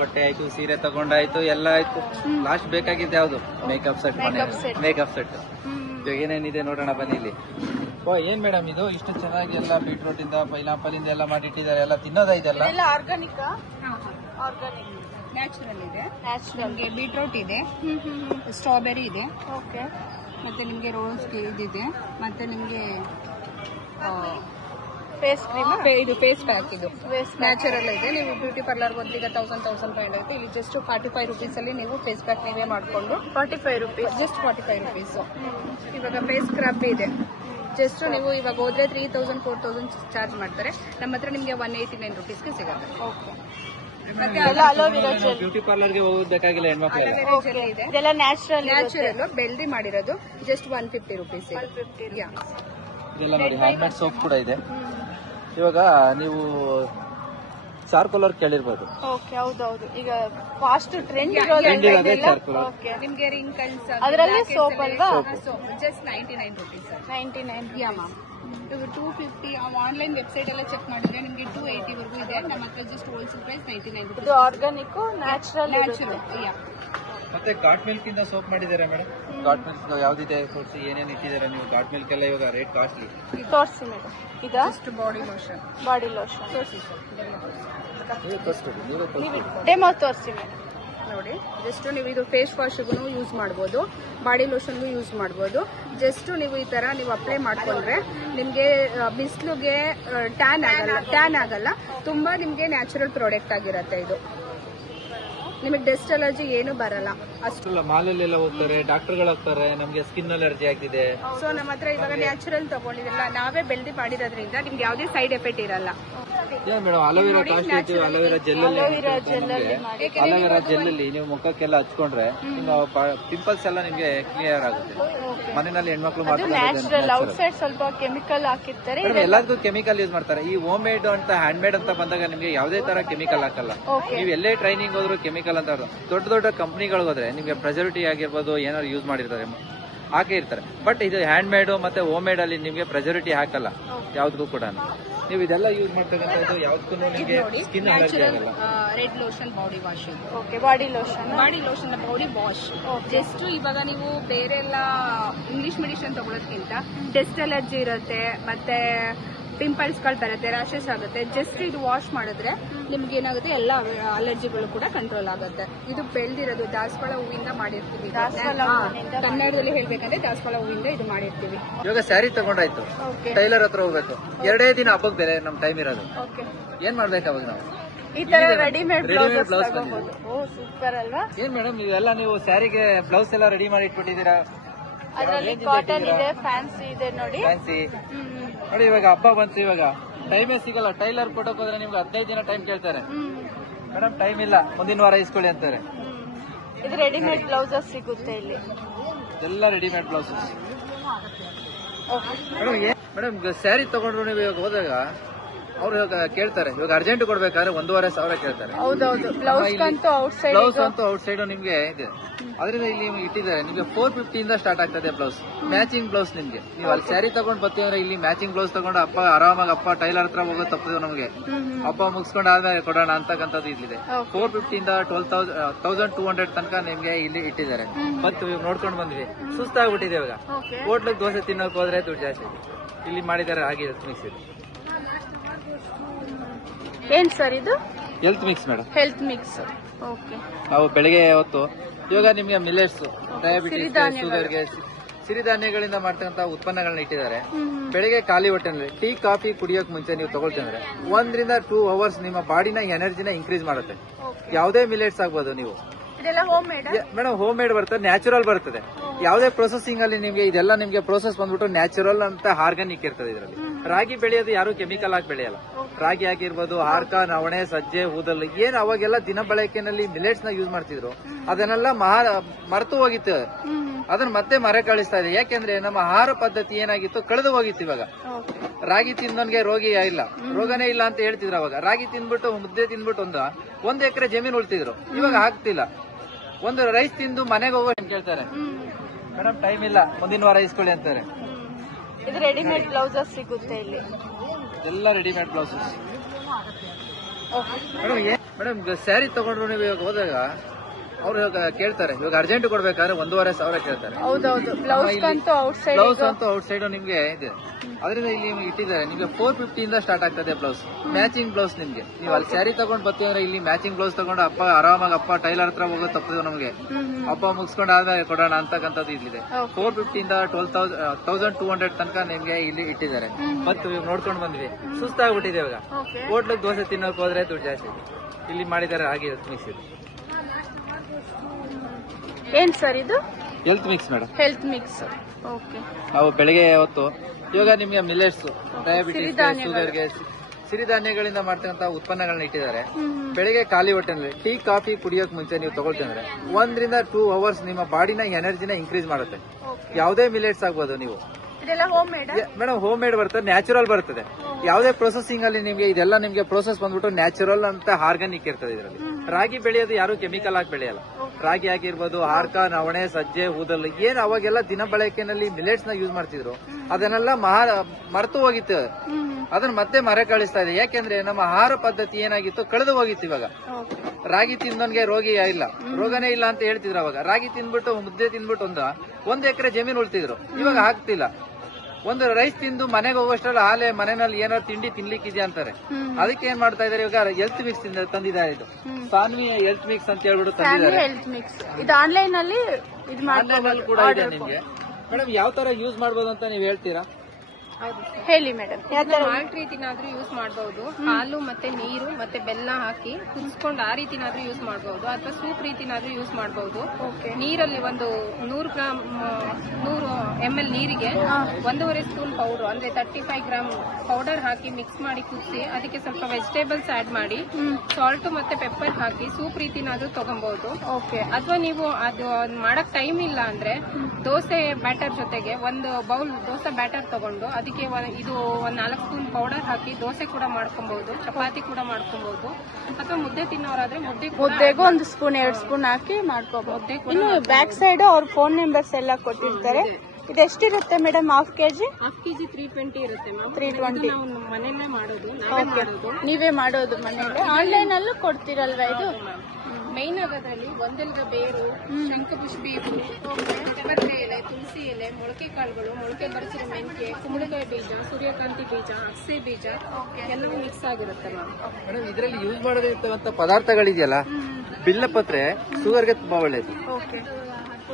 ಬಟ್ಟೆ ಆಯ್ತು, ಸೀರೆ ತಗೊಂಡಾಯ್ತು, ಎಲ್ಲ ಆಯ್ತು. ಲಾಸ್ಟ್ ಬೇಕಾಗಿದ್ದು ಯಾವ್ದು? Makeup set. ಮೇಕಪ್ ಸೆಟ್ ಏನೇನಿದೆ ನೋಡೋಣ ಬನ್ನಿ ಇಲ್ಲಿ. ಓ, ಏನ್ ಮೇಡಮ್ ಇದು ಇಷ್ಟು ಚೆನ್ನಾಗಿ ಎಲ್ಲ ಬೀಟ್ರೂಟ್ ಇಂದ ಪೈನಾಪಲ್ ಇಂದ ಎಲ್ಲ ಮಾಡಿಟ್ಟಿದ್ದಾರೆ. ಎಲ್ಲ ತಿನ್ನೋದ ಇದೆಲ್ಲ? ಆರ್ಗಾನಿಕ್, ಆರ್ಗಾನಿಕ್, ನ್ಯಾಚುರಲ್ ಇದೆ. ನ್ಯಾಚುರಲ್. ಬೀಟ್ರೂಟ್ ಇದೆ, ಸ್ಟ್ರಾಬೆರಿ ಇದೆ, ಓಕೆ. ಮತ್ತೆ ನಿಮ್ಗೆ ರೋಸ್ ಇದಿದೆ, ಮತ್ತೆ ನಿಮ್ಗೆ ಫೇಸ್ ಕ್ರೀಮ್, ಇದು ಫೇಸ್ ಪ್ಯಾಕ್. ಇದು ನ್ಯಾಚುರಲ್ ಇದೆ. ನೀವು ಬ್ಯೂಟಿ ಪಾರ್ಲರ್ ಬಂದ್ರೆ 1000 ಆಯ್ತು. ಇಲ್ಲಿ ಜಸ್ಟ್ 45 ರುಪೀಸ್ ಅಲ್ಲಿ ನೀವು ಫೇಸ್ ಪ್ಯಾಕ್ ನೀವೇ ಮಾಡ್ಕೊಂಡು 45 ರುಪೀಸ್, ಜಸ್ಟ್ 45 ರುಪೀಸ್. ಇವಾಗ ಫೇಸ್ ಸ್ಕ್ರಬ್ ಇದೆ. ಜಸ್ಟ್ ನೀವು ಇವಾಗ ಹೋದ್ರೆ 3000 4000 ಚಾರ್ಜ್ ಮಾಡ್ತಾರೆ. ನಮ್ಮ ಹತ್ರ ನಿಮ್ಗೆ 189 ರುಪೀಸ್ಗೆ ಸಿಗುತ್ತೆ. ಓಕೆ. ಮತ್ತೆ ಅಲೋವೆರಾ ಜೆಲ್, ಬ್ಯೂಟಿ ಪಾರ್ಲರ್ಗೆ ಹೋಗೋದಕ್ಕಾಗಿಲ್ಲ ಹೆಣ್ಮಕ್ಳು. ಜೆಲ್ ಇದೆ, ಇದೆಲ್ಲ ನ್ಯಾಚುರಲ್ ಬೆಲ್ದಿ ಮಾಡಿರೋದು. Just 150 rupees. ಇದೆಲ್ಲ ನೋಡಿ, ಹ್ಯಾಂಡ್ ಮೇಡ್ ಸೋಪ್ ಕೂಡ ಇದೆ. ಇವಾಗ ನೀವು ಚಾರ್ಕೋಲರ್ ಕೇಳಿರ್ಬೋದು. ಓಕೆ, ಹೌದೌದು. ಈಗ ಫಾಸ್ಟ್ ಟ್ರೆಂಡ್ ಇರೋದೇ ಇರೋದು ಚಾರ್ಕೋಲರ್. ಓಕೆ. ನಿಮ್ಗೆ ರಿಂಕಲ್ಸ್ ಅದರಲ್ಲಿ ಸೋಪ್ ಅಲ್ವಾ? Just 99 rupees. 99. Yeah ma'am. ಇದು 250. ಆನ್ಲೈನ್ ವೆಬ್ಸೈಟ್ ಎಲ್ಲ ಚೆಕ್ ಮಾಡಿದ್ರೆ ನಿಮ್ಗೆ 280 ವರೆಗೂ ಇದೆ. ನಮ್ಮ ಹತ್ರ ಜಸ್ಟ್ ಹೋಲ್ಸೇಲ್ ಪ್ರೈಸ್ 99 ರುಪೀಸ್. ಇದು ಆರ್ಗಾನಿಕ್, ನ್ಯಾಚುರಲ್. ಯಾ. ಮತ್ತೆ ಗಾಟ್ ಮಿಲ್ಕ್ ಇಂದ ಸೋಪ್ ಮಾಡಿದ್ದಾರೆ ಮೇಡಮ್. ಗಾಟ್ ಮಿಲ್ಕ್ ಯಾವ್ದಿದೆ ತೋರಿಸಿ, ಏನೇನು ಇಟ್ಟಿದ್ದಾರೆ ನೀವು. ಗಾಟ್ ಮಿಲ್ಕ್ ಎಲ್ಲ ಇವಾಗ ರೇಟ್ ಕಾಸ್ಟ್ಲಿ. ತೋರಿಸಿ ಮೇಡಮ್. ಈಗ just body lotion. Body lotion ತೋರಿಸಿ ಡೆಮೋ ತೋರಿಸಿ ಮೇಡಮ್. ನೋಡಿ, ಜಸ್ಟ್ ನೀವು ಇದು ಫೇಸ್ ವಾಶ್ಗೂ ಯೂಸ್ ಮಾಡ್ಬೋದು, ಬಾಡಿ ಲೋಷನ್ಗೂ ಯೂಸ್ ಮಾಡ್ಬೋದು. ಜಸ್ಟ್ ನೀವು ಈ ತರ ನೀವು ಅಪ್ಲೈ ಮಾಡ್ಕೊಂಡ್ರೆ ನಿಮ್ಗೆ ಬಿಸಿಲುಗೆ ಟ್ಯಾನ್ ಆಗಲ್ಲ. ತುಂಬಾ ನಿಮ್ಗೆ ನ್ಯಾಚುರಲ್ ಪ್ರಾಡಕ್ಟ್ ಆಗಿರತ್ತೆ ಇದು. ನಿಮಗೆ ಡಸ್ಟ್ ಅಲರ್ಜಿ ಏನು ಬರಲ್ಲ. ಅಷ್ಟು ಮಾಲಲ್ಲೆಲ್ಲ ಹೋಗ್ತಾರೆ, ಡಾಕ್ಟರ್ಗಳು ಹೋಗ್ತಾರೆ, ನಮ್ಗೆ ಸ್ಕಿನ್ ಅಲರ್ಜಿ ಆಗ್ತಿದೆ. ಸೊ ನಮ್ಮ ಹತ್ರ ಇವಾಗ ನ್ಯಾಚುರಲ್ ತಗೊಂಡಿರಲ್ಲ, ನಾವೇ ಬೆಲ್ದಿ ಮಾಡಿರೋದ್ರಿಂದ ನಿಮ್ಗೆ ಯಾವುದೇ ಸೈಡ್ ಎಫೆಕ್ಟ್ ಇರಲ್ಲ. ಏನ್ ಮೇಡಮ್, ಅಲೋವೆರಾ ಕಾಸ್ಟ್ ಆಯ್ತು. ಅಲೋವೆರಾ ಜೆಲ್ ಅಲ್ಲಿ ನೀವು ಮುಖಕ್ಕೆಲ್ಲ ಹಚ್ಕೊಂಡ್ರೆ ಪಿಂಪಲ್ಸ್ ಎಲ್ಲ ನಿಮ್ಗೆ ಕ್ಲಿಯರ್ ಆಗುತ್ತೆ. ಮನೆಯಲ್ಲಿ ಹೆಣ್ಮಕ್ಳು ನ್ಯಾಚುರಲ್, ಔಟ್ಸೈಡ್ ಸ್ವಲ್ಪ ಕೆಮಿಕಲ್ ಹಾಕಿರ್ತಾರೆ. ಎಲ್ಲದಕ್ಕೂ ಕೆಮಿಕಲ್ ಯೂಸ್ ಮಾಡ್ತಾರೆ. ಈ ಹೋಮ್ ಮೇಡ್ ಅಂತ ಹ್ಯಾಂಡ್ ಮೇಡ್ ಅಂತ ಬಂದಾಗ ನಿಮ್ಗೆ ಯಾವುದೇ ತರ ಕೆಮಿಕಲ್ ಹಾಕಲ್ಲ. ನೀವು ಎಲ್ಲೇ ಟ್ರೈನಿಂಗ್ ಹೋದ್ರು ಕೆಮಿಕಲ್ ಅಂತ. ದೊಡ್ಡ ದೊಡ್ಡ ಕಂಪ್ನಿಗಳಿಗೆ ಹೋದ್ರೆ ನಿಮ್ಗೆ ಪ್ರೆಸರ್ವೇಟಿವ್ ಆಗಿರ್ಬೋದು ಏನಾದ್ರು ಯೂಸ್ ಮಾಡಿರ್ತಾರೆ. ಹಾಕೇ ಇರ್ತಾರೆ. ಬಟ್ ಇದು ಹ್ಯಾಂಡ್ ಮೇಡ್ ಮತ್ತೆ ಹೋಮ್ ಮೇಡ್ ಅಲ್ಲಿ ನಿಮ್ಗೆ ಪ್ರೆಸರ್ವೇಟಿವ್ ಹಾಕಲ್ಲ ಯಾವ್ದಕ್ಕೂ ಕೂಡ. ನೀವು ಇದೆಲ್ಲ ಯೂಸ್ ಮಾಡ್ತಕ್ಕಂಥದ್ದು ಯಾವ್ದಕ್ಕೂ ನಿಮಗೆ ಸ್ಕಿನ್ ಅಲರ್ಜಿ ಆಗಲ್ಲ. Red lotion body wash. Okay, body lotion body wash. Just ಇವಾಗ ನೀವು ಬೇರೆ ಎಲ್ಲ ಇಂಗ್ಲಿಷ್ ಮೆಡಿಸಿನ್ ತಗೊಳ್ಳೋದಕ್ಕಿಂತ ಡಸ್ಟ್ ಅಲರ್ಜಿ ಇರುತ್ತೆ, ಮತ್ತೆ ಪಿಂಪಲ್ಸ್ ಗಳು ಬರುತ್ತೆ, ರ್ಯಾಷಸ್ ಆಗುತ್ತೆ. ಜಸ್ಟ್ ಇದು ವಾಶ್ ಮಾಡಿದ್ರೆ ನಿಮ್ಗೆ ಏನಾಗುತ್ತೆ, ಎಲ್ಲ ಅಲರ್ಜಿಗಳು ಕೂಡ ಕಂಟ್ರೋಲ್ ಆಗುತ್ತೆ. ಇದು ಬೆಳೆದಿರೋದು ದಾಸವಾಳ ಹೂವಿಂದ ಮಾಡಿರ್ತೀವಿ. ಕನ್ನಡದಲ್ಲಿ ಹೇಳ್ಬೇಕಂದ್ರೆ ದಾಸವಾಳ ಹೂವಿಂದ ಇದು ಮಾಡಿರ್ತೀವಿ. ಇವಾಗ ಸ್ಯಾರಿ ತಗೊಂಡಾಯ್ತು, ಟೈಲರ್ ಹತ್ರ ಹೋಗ್ಬೇಕು, 2 ದಿನ ಹಬ್ಬಕ್ಕೆ ಬೇರೆ ನಮ್ ಟೈಮ್ ಇರೋದು. ಏನ್ ಮಾಡ್ಬೇಕು ಅವಾಗ ನಾವು? ಈ ತರ ರೆಡಿಮೇಡ್ ಬ್ಲೌಸ್ ತಗೋಬಹುದು. ಓ ಸೂಪರ್ ಅಲ್ವಾ? ಏನ್ ಮೇಡಮ್ ಇವೆಲ್ಲ ನೀವು ಸ್ಯಾರಿಗೆ ಬ್ಲೌಸ್ ಎಲ್ಲ ರೆಡಿ ಮಾಡಿ ಇಟ್ಬಿಟ್ಟಿದ್ದೀರಾ? ಅದರಲ್ಲಿ ಕಾಟನ್ ಇದೆ, ಫ್ಯಾನ್ಸಿ ಇದೆ ನೋಡಿ. ಫ್ಯಾನ್ಸಿ ನೋಡಿ. ಇವಾಗ ಹಬ್ಬ ಬಂತು, ಇವಾಗ ಟೈಮೇ ಸಿಗಲ್ಲ. ಟೈಲರ್ ಕೊಟ್ಟಕ್ ಹೋದ್ರೆ ನಿಮ್ಗೆ 15 ದಿನ ಟೈಮ್ ಕೇಳ್ತಾರೆ. ಮೇಡಮ್ ಟೈಮ್ ಇಲ್ಲ, ಮುಂದಿನ ವಾರ ಇಸ್ಕೊಳ್ಳಿ ಅಂತಾರೆ. ಇದು ರೆಡಿಮೇಡ್ ಬ್ಲೌಸಸ್ ಸಿಗುತ್ತೆ ಇಲ್ಲಿ, ಎಲ್ಲ ರೆಡಿಮೇಡ್ ಬ್ಲೌಸಸ್. ಮೇಡಮ್ ಸ್ಯಾರಿ ತಗೊಂಡ್ರು ನೀವು ಇವಾಗ ಹೋದಾಗ ಅವ್ರು ಇವಾಗ ಕೇಳ್ತಾರೆ, ಇವಾಗ ಅರ್ಜೆಂಟ್ ಕೊಡ್ಬೇಕಾದ್ರೆ 1,500 ಕೇಳ್ತಾರೆ. ಹೌದೌದು. ಬ್ಲೌಸ್ ಅಂತೂ ಔಟ್ ಸೈಡ್ ನಿಮ್ಗೆ ಇದೆ. ಅದರಿಂದ ಇಲ್ಲಿ ಇಟ್ಟಿದ್ದಾರೆ ನಿಮ್ಗೆ 450 ಇಂದ ಸ್ಟಾರ್ಟ್ ಆಗ್ತದೆ ಬ್ಲೌಸ್. ಮ್ಯಾಚಿಂಗ್ ಬ್ಲೌಸ್ ನಿಮ್ಗೆ. ನೀವು ಅಲ್ಲಿ ಸ್ಯಾರಿ ತಗೊಂಡ್ ಬರ್ತೀವಿ ಅಂದ್ರೆ ಇಲ್ಲಿ ಮ್ಯಾಚಿಂಗ್ ಬ್ಲೌಸ್ ತಗೊಂಡು ಆರಾಮಾಗಿ ಟೈಲರ್ ಹತ್ರ ಹೋಗೋದು ತಪ್ಪದು ನಮಗೆ. ಹಬ್ಬ ಮುಗಿಸ್ಕೊಂಡು ಆದ್ಮೇಲೆ ಕೊಡೋಣ ಅಂತಕ್ಕಂಥದ್ದು ಇಲ್ಲಿದೆ. 450 ಇಂದ 12,200 ತನಕ ನಿಮ್ಗೆ ಇಲ್ಲಿ ಇಟ್ಟಿದ್ದಾರೆ. ಮತ್ತು ನೋಡ್ಕೊಂಡು ಬಂದ್ವಿ, ಸುಸ್ತಾಗ್ಬಿಟ್ಟಿದೆ ಇವಾಗ. ಹೋಟ್ಲಿಗೆ ದೋಸೆ ತಿನ್ನೋಕೆ ಹೋದ್ರೆ ದುಡ್ಡು ಜಾಸ್ತಿ. ಇಲ್ಲಿ ಮಾಡಿದ್ದಾರೆ ಹಾಗೆ ಮಿಕ್ಸ್ ಇದೆ. ಏನ್ ಸರ್ ಇದು? Health mix madam. Health mix. Okay. ನಾವು ಬೆಳಿಗ್ಗೆ ಹೊತ್ತು ಇವಾಗ ನಿಮ್ಗೆ ಮಿಲೆಟ್ಸ್, ಡಯಾಬಿಟಿಸ್, ಶುಗರ್ಗೆ ಸಿರಿಧಾನ್ಯಗಳಿಂದ ಮಾಡ್ತಕ್ಕಂಥ ಉತ್ಪನ್ನಗಳನ್ನ ಇಟ್ಟಿದ್ದಾರೆ. ಬೆಳಿಗ್ಗೆ ಖಾಲಿ ಹೊಟ್ಟೆನಲ್ಲಿ ಟೀ ಕಾಫಿ ಕುಡಿಯೋಕ್ ಮುಂಚೆ ನೀವು ತಗೊಳ್ತಂದ್ರೆ 1 ರಿಂದ 2 ಅವರ್ಸ್ ನಿಮ್ಮ ಬಾಡಿನ ಎನರ್ಜಿನ ಇನ್ಕ್ರೀಸ್ ಮಾಡುತ್ತೆ. ಯಾವುದೇ ಮಿಲೆಟ್ಸ್ ಆಗ್ಬೋದು. ನೀವು ಮೇಡಮ್ ಹೋಮ್ ಮೇಡ್ ಬರ್ತದೆ, ನ್ಯಾಚುರಲ್ ಬರ್ತದೆ. ಯಾವುದೇ ಪ್ರೊಸೆಸಿಂಗ್ ಅಲ್ಲಿ ನಿಮ್ಗೆ ಇದೆಲ್ಲ ನಿಮ್ಗೆ ಪ್ರೋಸೆಸ್ ಬಂದ್ಬಿಟ್ಟು ನ್ಯಾಚುರಲ್ ಅಂತ ಆರ್ಗಾನಿಕ್ ಇರ್ತದೆ ಇದರಲ್ಲಿ. ರಾಗಿ ಬೆಳೆಯೋದು ಯಾರು ಕೆಮಿಕಲ್ ಆಗಿ ಬೆಳೆಯಲ್ಲ. ರಾಗಿ ಆಗಿರ್ಬೋದು, ಹಾರ್ಕ, ನವಣೆ, ಸಜ್ಜೆ, ಊದಲ್ ಏನ್ ಅವಾಗೆಲ್ಲ ದಿನ ಬಳಕೆನಲ್ಲಿ ಮಿಲೆಟ್ಸ್ ನ ಯೂಸ್ ಮಾಡ್ತಿದ್ರು, ಅದನ್ನೆಲ್ಲ ಮರೆತು ಹೋಗಿತ್ತು. ಅದನ್ನ ಮತ್ತೆ ಮರೆ ಕಳಿಸ್ತಾ ಇದೆ. ಯಾಕೆಂದ್ರೆ ನಮ್ಮ ಆಹಾರ ಪದ್ಧತಿ ಏನಾಗಿತ್ತು, ಕಳೆದು ಹೋಗಿತ್ತು. ಇವಾಗ ರಾಗಿ ತಿಂದವನ್ಗೆ ರೋಗನೇ ಇಲ್ಲ ಅಂತ ಹೇಳ್ತಿದ್ರು. ಅವಾಗ ರಾಗಿ ತಿಂದ್ಬಿಟ್ಟು ಮುದ್ದೆ ತಿಂದ್ಬಿಟ್ಟು 1 ಎಕರೆ ಜಮೀನು ಉಳ್ತಿದ್ರು. ಇವಾಗ ಆಗ್ತಿಲ್ಲ. ಒಂದು ರೈಸ್ ತಿಂದು ಮನೆಗೆ ಹೋಗೋ ಕೇಳ್ತಾರೆ. ಮೇಡಮ್ ಟೈಮ್ ಇಲ್ಲ, ಮುಂದಿನ ವಾರ ಇಸ್ಕೊಳ್ಳಿ ಅಂತಾರೆ. ಇದು ರೆಡಿಮೇಡ್ ಬ್ಲೌಸಸ್ ಸಿಗುತ್ತೆ ಇಲ್ಲಿ, ಎಲ್ಲ ರೆಡಿಮೇಡ್ ಬ್ಲೌಸಸ್. ಮೇಡಮ್ ಸ್ಯಾರಿ ತಗೊಂಡ್ರು ನೀವು ಇವಾಗ ಹೋದಾಗ ಅವ್ರು ಇವಾಗ ಕೇಳ್ತಾರೆ, ಇವಾಗ ಅರ್ಜೆಂಟ್ ಕೊಡ್ಬೇಕಾದ್ರೆ 1,500 ಕೇಳ್ತಾರೆ. ಹೌದೌದು. ಬ್ಲೌಸ್ ಅಂತೂ ಔಟ್ ಸೈಡ್ ನಿಮ್ಗೆ ಇದೆ. ಅದರಿಂದ ಇಲ್ಲಿ ಇಟ್ಟಿದ್ದಾರೆ ನಿಮ್ಗೆ 450 ಇಂದ ಸ್ಟಾರ್ಟ್ ಆಗ್ತದೆ ಬ್ಲೌಸ್. ಮ್ಯಾಚಿಂಗ್ ಬ್ಲೌಸ್ ನಿಮ್ಗೆ. ನೀವು ಅಲ್ಲಿ ಸ್ಯಾರಿ ತಗೊಂಡ್ ಬರ್ತೀವಿ ಅಂದ್ರೆ ಇಲ್ಲಿ ಮ್ಯಾಚಿಂಗ್ ಬ್ಲೌಸ್ ತಗೊಂಡು ಆರಾಮಾಗಿ ಟೈಲರ್ ಹತ್ರ ಹೋಗೋದು ತಪ್ಪದು ನಮಗೆ. ಹಬ್ಬ ಮುಗಿಸ್ಕೊಂಡು ಆದ್ಮೇಲೆ ಕೊಡೋಣ ಅಂತಕ್ಕಂಥದ್ದು ಇಲ್ಲಿದೆ. 450 ಇಂದ 12,200 ತನಕ ನಿಮ್ಗೆ ಇಲ್ಲಿ ಇಟ್ಟಿದ್ದಾರೆ. ಮತ್ತು ನೋಡ್ಕೊಂಡು ಬಂದ್ವಿ, ಸುಸ್ತಾಗ್ಬಿಟ್ಟಿದೆ ಇವಾಗ. ಹೋಟ್ಲಿಗೆ ದೋಸೆ ತಿನ್ನೋಕೆ ಹೋದ್ರೆ ದುಡ್ಡು ಜಾಸ್ತಿ. ಇಲ್ಲಿ ಮಾಡಿದ್ದಾರೆ ಹಾಗೆ ಮಿಕ್ಸ್ ಇದೆ. ಏನ್ ಸರ್ ಇದು? Health mix madam. Health mix. Okay. ನಾವು ಬೆಳಿಗ್ಗೆ ಹೊತ್ತು ಇವಾಗ ನಿಮ್ಗೆ ಮಿಲೆಟ್ಸ್, ಡಯಾಬಿಟಿಸ್, ಶುಗರ್ಗೆ ಸಿರಿಧಾನ್ಯಗಳಿಂದ ಮಾಡ್ತಕ್ಕಂಥ ಉತ್ಪನ್ನಗಳನ್ನ ಇಟ್ಟಿದ್ದಾರೆ. ಬೆಳಿಗ್ಗೆ ಖಾಲಿ ಹೊಟ್ಟೆನಲ್ಲಿ ಟೀ ಕಾಫಿ ಕುಡಿಯೋಕ್ ಮುಂಚೆ ನೀವು ತಗೊಳ್ತಂದ್ರೆ 1 ರಿಂದ 2 ಅವರ್ಸ್ ನಿಮ್ಮ ಬಾಡಿನ ಎನರ್ಜಿನ ಇನ್ಕ್ರೀಸ್ ಮಾಡುತ್ತೆ. ಯಾವುದೇ ಮಿಲೆಟ್ಸ್ ಆಗ್ಬೋದು. ನೀವು ಮೇಡಮ್ ಹೋಮ್ ಮೇಡ್ ಬರ್ತದೆ, ನ್ಯಾಚುರಲ್ ಬರ್ತದೆ. ಯಾವುದೇ ಪ್ರೊಸೆಸಿಂಗ್ ಅಲ್ಲಿ ನಿಮ್ಗೆ ಇದೆಲ್ಲ ನಿಮ್ಗೆ ಪ್ರೋಸೆಸ್ ಬಂದ್ಬಿಟ್ಟು ನ್ಯಾಚುರಲ್ ಅಂತ ಆರ್ಗಾನಿಕ್ ಇರ್ತದೆ ಇದರಲ್ಲಿ. ರಾಗಿ ಬೆಳೆಯೋದು ಯಾರು ಕೆಮಿಕಲ್ ಆಗಿ ಬೆಳೆಯಲ್ಲ. ರಾಗಿ ಆಗಿರ್ಬೋದು, ಹಾರ್ಕ, ನವಣೆ, ಸಜ್ಜೆ, ಊದಲ್ ಏನ್ ಅವಾಗೆಲ್ಲ ದಿನ ಬಳಕೆನಲ್ಲಿ ಮಿಲೆಟ್ಸ್ ನ ಯೂಸ್ ಮಾಡ್ತಿದ್ರು, ಅದನ್ನೆಲ್ಲ ಮರೆತು ಹೋಗಿತ್ತು. ಅದನ್ನ ಮತ್ತೆ ಮರೆ ಕಳಿಸ್ತಾ ಇದೆ. ಯಾಕೆಂದ್ರೆ ನಮ್ಮ ಆಹಾರ ಪದ್ಧತಿ ಏನಾಗಿತ್ತು, ಕಳೆದು ಹೋಗಿತ್ತು. ಇವಾಗ ರಾಗಿ ತಿಂದವನ್ಗೆ ರೋಗನೇ ಇಲ್ಲ ಅಂತ ಹೇಳ್ತಿದ್ರು. ಅವಾಗ ರಾಗಿ ತಿಂದ್ಬಿಟ್ಟು ಮುದ್ದೆ ತಿಂದ್ಬಿಟ್ಟು 1 ಎಕರೆ ಜಮೀನು ಉಳ್ತಿದ್ರು. ಇವಾಗ ಆಗ್ತಿಲ್ಲ. ಒಂದು ರೈಸ್ ತಿಂದು ಮನೆಗೆ ಹೋಗೋಷ್ಟ್ರಲ್ಲಿ ಹಾಲೆ ಮನೆಯಲ್ಲಿ ಏನಾದ್ರು ತಿಂಡಿ ತಿನ್ಲಿಕ್ಕಿದೆ ಅಂತಾರೆ. ಅದಕ್ಕೆ ಏನ್ ಮಾಡ್ತಾ ಇದಾರೆ, ಇವಾಗ ಹೆಲ್ತ್ ಮಿಕ್ಸ್ ತಂದಿದ್ದಾರೆ. ಇದು ಸಾನ್ವಿ ಹೆಲ್ತ್ ಮಿಕ್ಸ್ ಅಂತ ಹೇಳ್ಬಿಟ್ಟು ತಂದಿದ್ದಾರೆ. ಇದು ಆನ್ಲೈನ್ ಅಲ್ಲಿ ಕೂಡ ಇದೆ ನಿಮ್ಗೆ. ಮೇಡಮ್ ಯಾವ ತರ ಯೂಸ್ ಮಾಡಬಹುದು ಅಂತ ನೀವು ಹೇಳ್ತೀರಾ? ಹೇಳಿ ಮೇಡಮ್. ಮಾಲ್ಟ್ ರೀತಿನಾದ್ರೂ ಯೂಸ್ ಮಾಡಬಹುದು. ಹಾಲು ಮತ್ತೆ ನೀರು ಮತ್ತೆ ಬೆಲ್ಲ ಹಾಕಿ ಕುದಿಸ್ಕೊಂಡು ಆ ರೀತಿನಾದ್ರೂ ಯೂಸ್ ಮಾಡಬಹುದು, ಅಥವಾ ಸೂಪ್ ರೀತಿನಾದ್ರೂ ಯೂಸ್ ಮಾಡಬಹುದು. ನೀರಲ್ಲಿ ಒಂದು 100 ml ನೀರಿಗೆ 1.5 ಸ್ಪೂನ್ ಪೌಡರ್ ಅಂದ್ರೆ 35 ಗ್ರಾಮ್ ಪೌಡರ್ ಹಾಕಿ ಮಿಕ್ಸ್ ಮಾಡಿ ಕುದಿಸಿ ಅದಕ್ಕೆ ಸ್ವಲ್ಪ ವೆಜಿಟೇಬಲ್ಸ್ ಆಡ್ ಮಾಡಿ ಸಾಲ್ಟ್ ಮತ್ತೆ ಪೆಪ್ಪರ್ ಹಾಕಿ ಸೂಪ್ ರೀತಿನಾದ್ರೂ ತಗೊಬಹುದು. ಅಥವಾ ನೀವು ಅದು ಮಾಡಕ್ ಟೈಮ್ ಇಲ್ಲ ಅಂದ್ರೆ ದೋಸೆ ಬ್ಯಾಟರ್ ಜೊತೆಗೆ 1 ಬೌಲ್ ದೋಸೆ ಬ್ಯಾಟರ್ ತಗೊಂಡು ಇದಕ್ಕೆ ಇದು ಒಂದ್ 4 ಸ್ಪೂನ್ ಪೌಡರ್ ಹಾಕಿ ದೋಸೆ ಕೂಡ ಮಾಡ್ಕೊಬಹುದು, ಚಪಾತಿ ಕೂಡ ಮಾಡ್ಕೊಬಹುದು, ಅಥವಾ ಮುದ್ದೆ ತಿನ್ನೋರಾದ್ರೆ ಮುದ್ದೆಗೂ 1 ಸ್ಪೂನ್ 2 ಸ್ಪೂನ್ ಹಾಕಿ ಮಾಡ್ಕೋಬಹುದು. ಇನ್ನು ಬ್ಯಾಕ್ ಸೈಡ್ ಅವ್ರ ಫೋನ್ ನಂಬರ್ಸ್ ಎಲ್ಲ ಕೊಟ್ಟಿರ್ತಾರೆ. ಇದೆಷ್ಟಿರುತ್ತೆ ಮೇಡಮ್? ಹಾಫ್ ಕೆಜಿ 320 ಇರುತ್ತೆ ಮ್ಯಾಮ್. 320 ನಾವು ಮನೆಯಲ್ಲೇ ಮಾಡೋದು, ನೀವೇ ಮಾಡೋದು ಮನೆಯಲ್ಲೇ? ಆನ್ಲೈನ್ ಅಲ್ಲೂ ಕೊಡ್ತೀರಲ್ವಾ ಇದು? ಮೈನ್ ಆಗೋದ್ರಲ್ಲಿ ಒಂದೆಲ್ಗ ಬೇರು, ಶಂಖಪುಷ್ಪಿ ಹೂವು, ಕೊತ್ತಂಬರಿ ಎಲೆ, ತುಳಸಿ ಎಲೆ, ಮೊಳಕೆ ಕಾಳುಗಳು, ಮೊಳಕೆ ಬರಿಸಿರೋ ಮೆಂತ್ಯ, ಕುಂಬಳಕಾಯಿ ಬೀಜ, ಸೂರ್ಯಕಾಂತಿ ಬೀಜ, ಅಗಸೆ ಬೀಜ ಎಲ್ಲವೂ ಮಿಕ್ಸ್ ಆಗಿರುತ್ತೆ ಮ್ಯಾಮ್. ಮೇಡಮ್ ಇದರಲ್ಲಿ ಯೂಸ್ ಮಾಡೋದಿರ್ತಕ್ಕಂಥ ಪದಾರ್ಥಗಳಿದೆಯಲ್ಲ, ಬಿಲ್ಲಪತ್ರೆ ಶುಗರ್ಗೆ ತುಂಬಾ ಒಳ್ಳೇದು.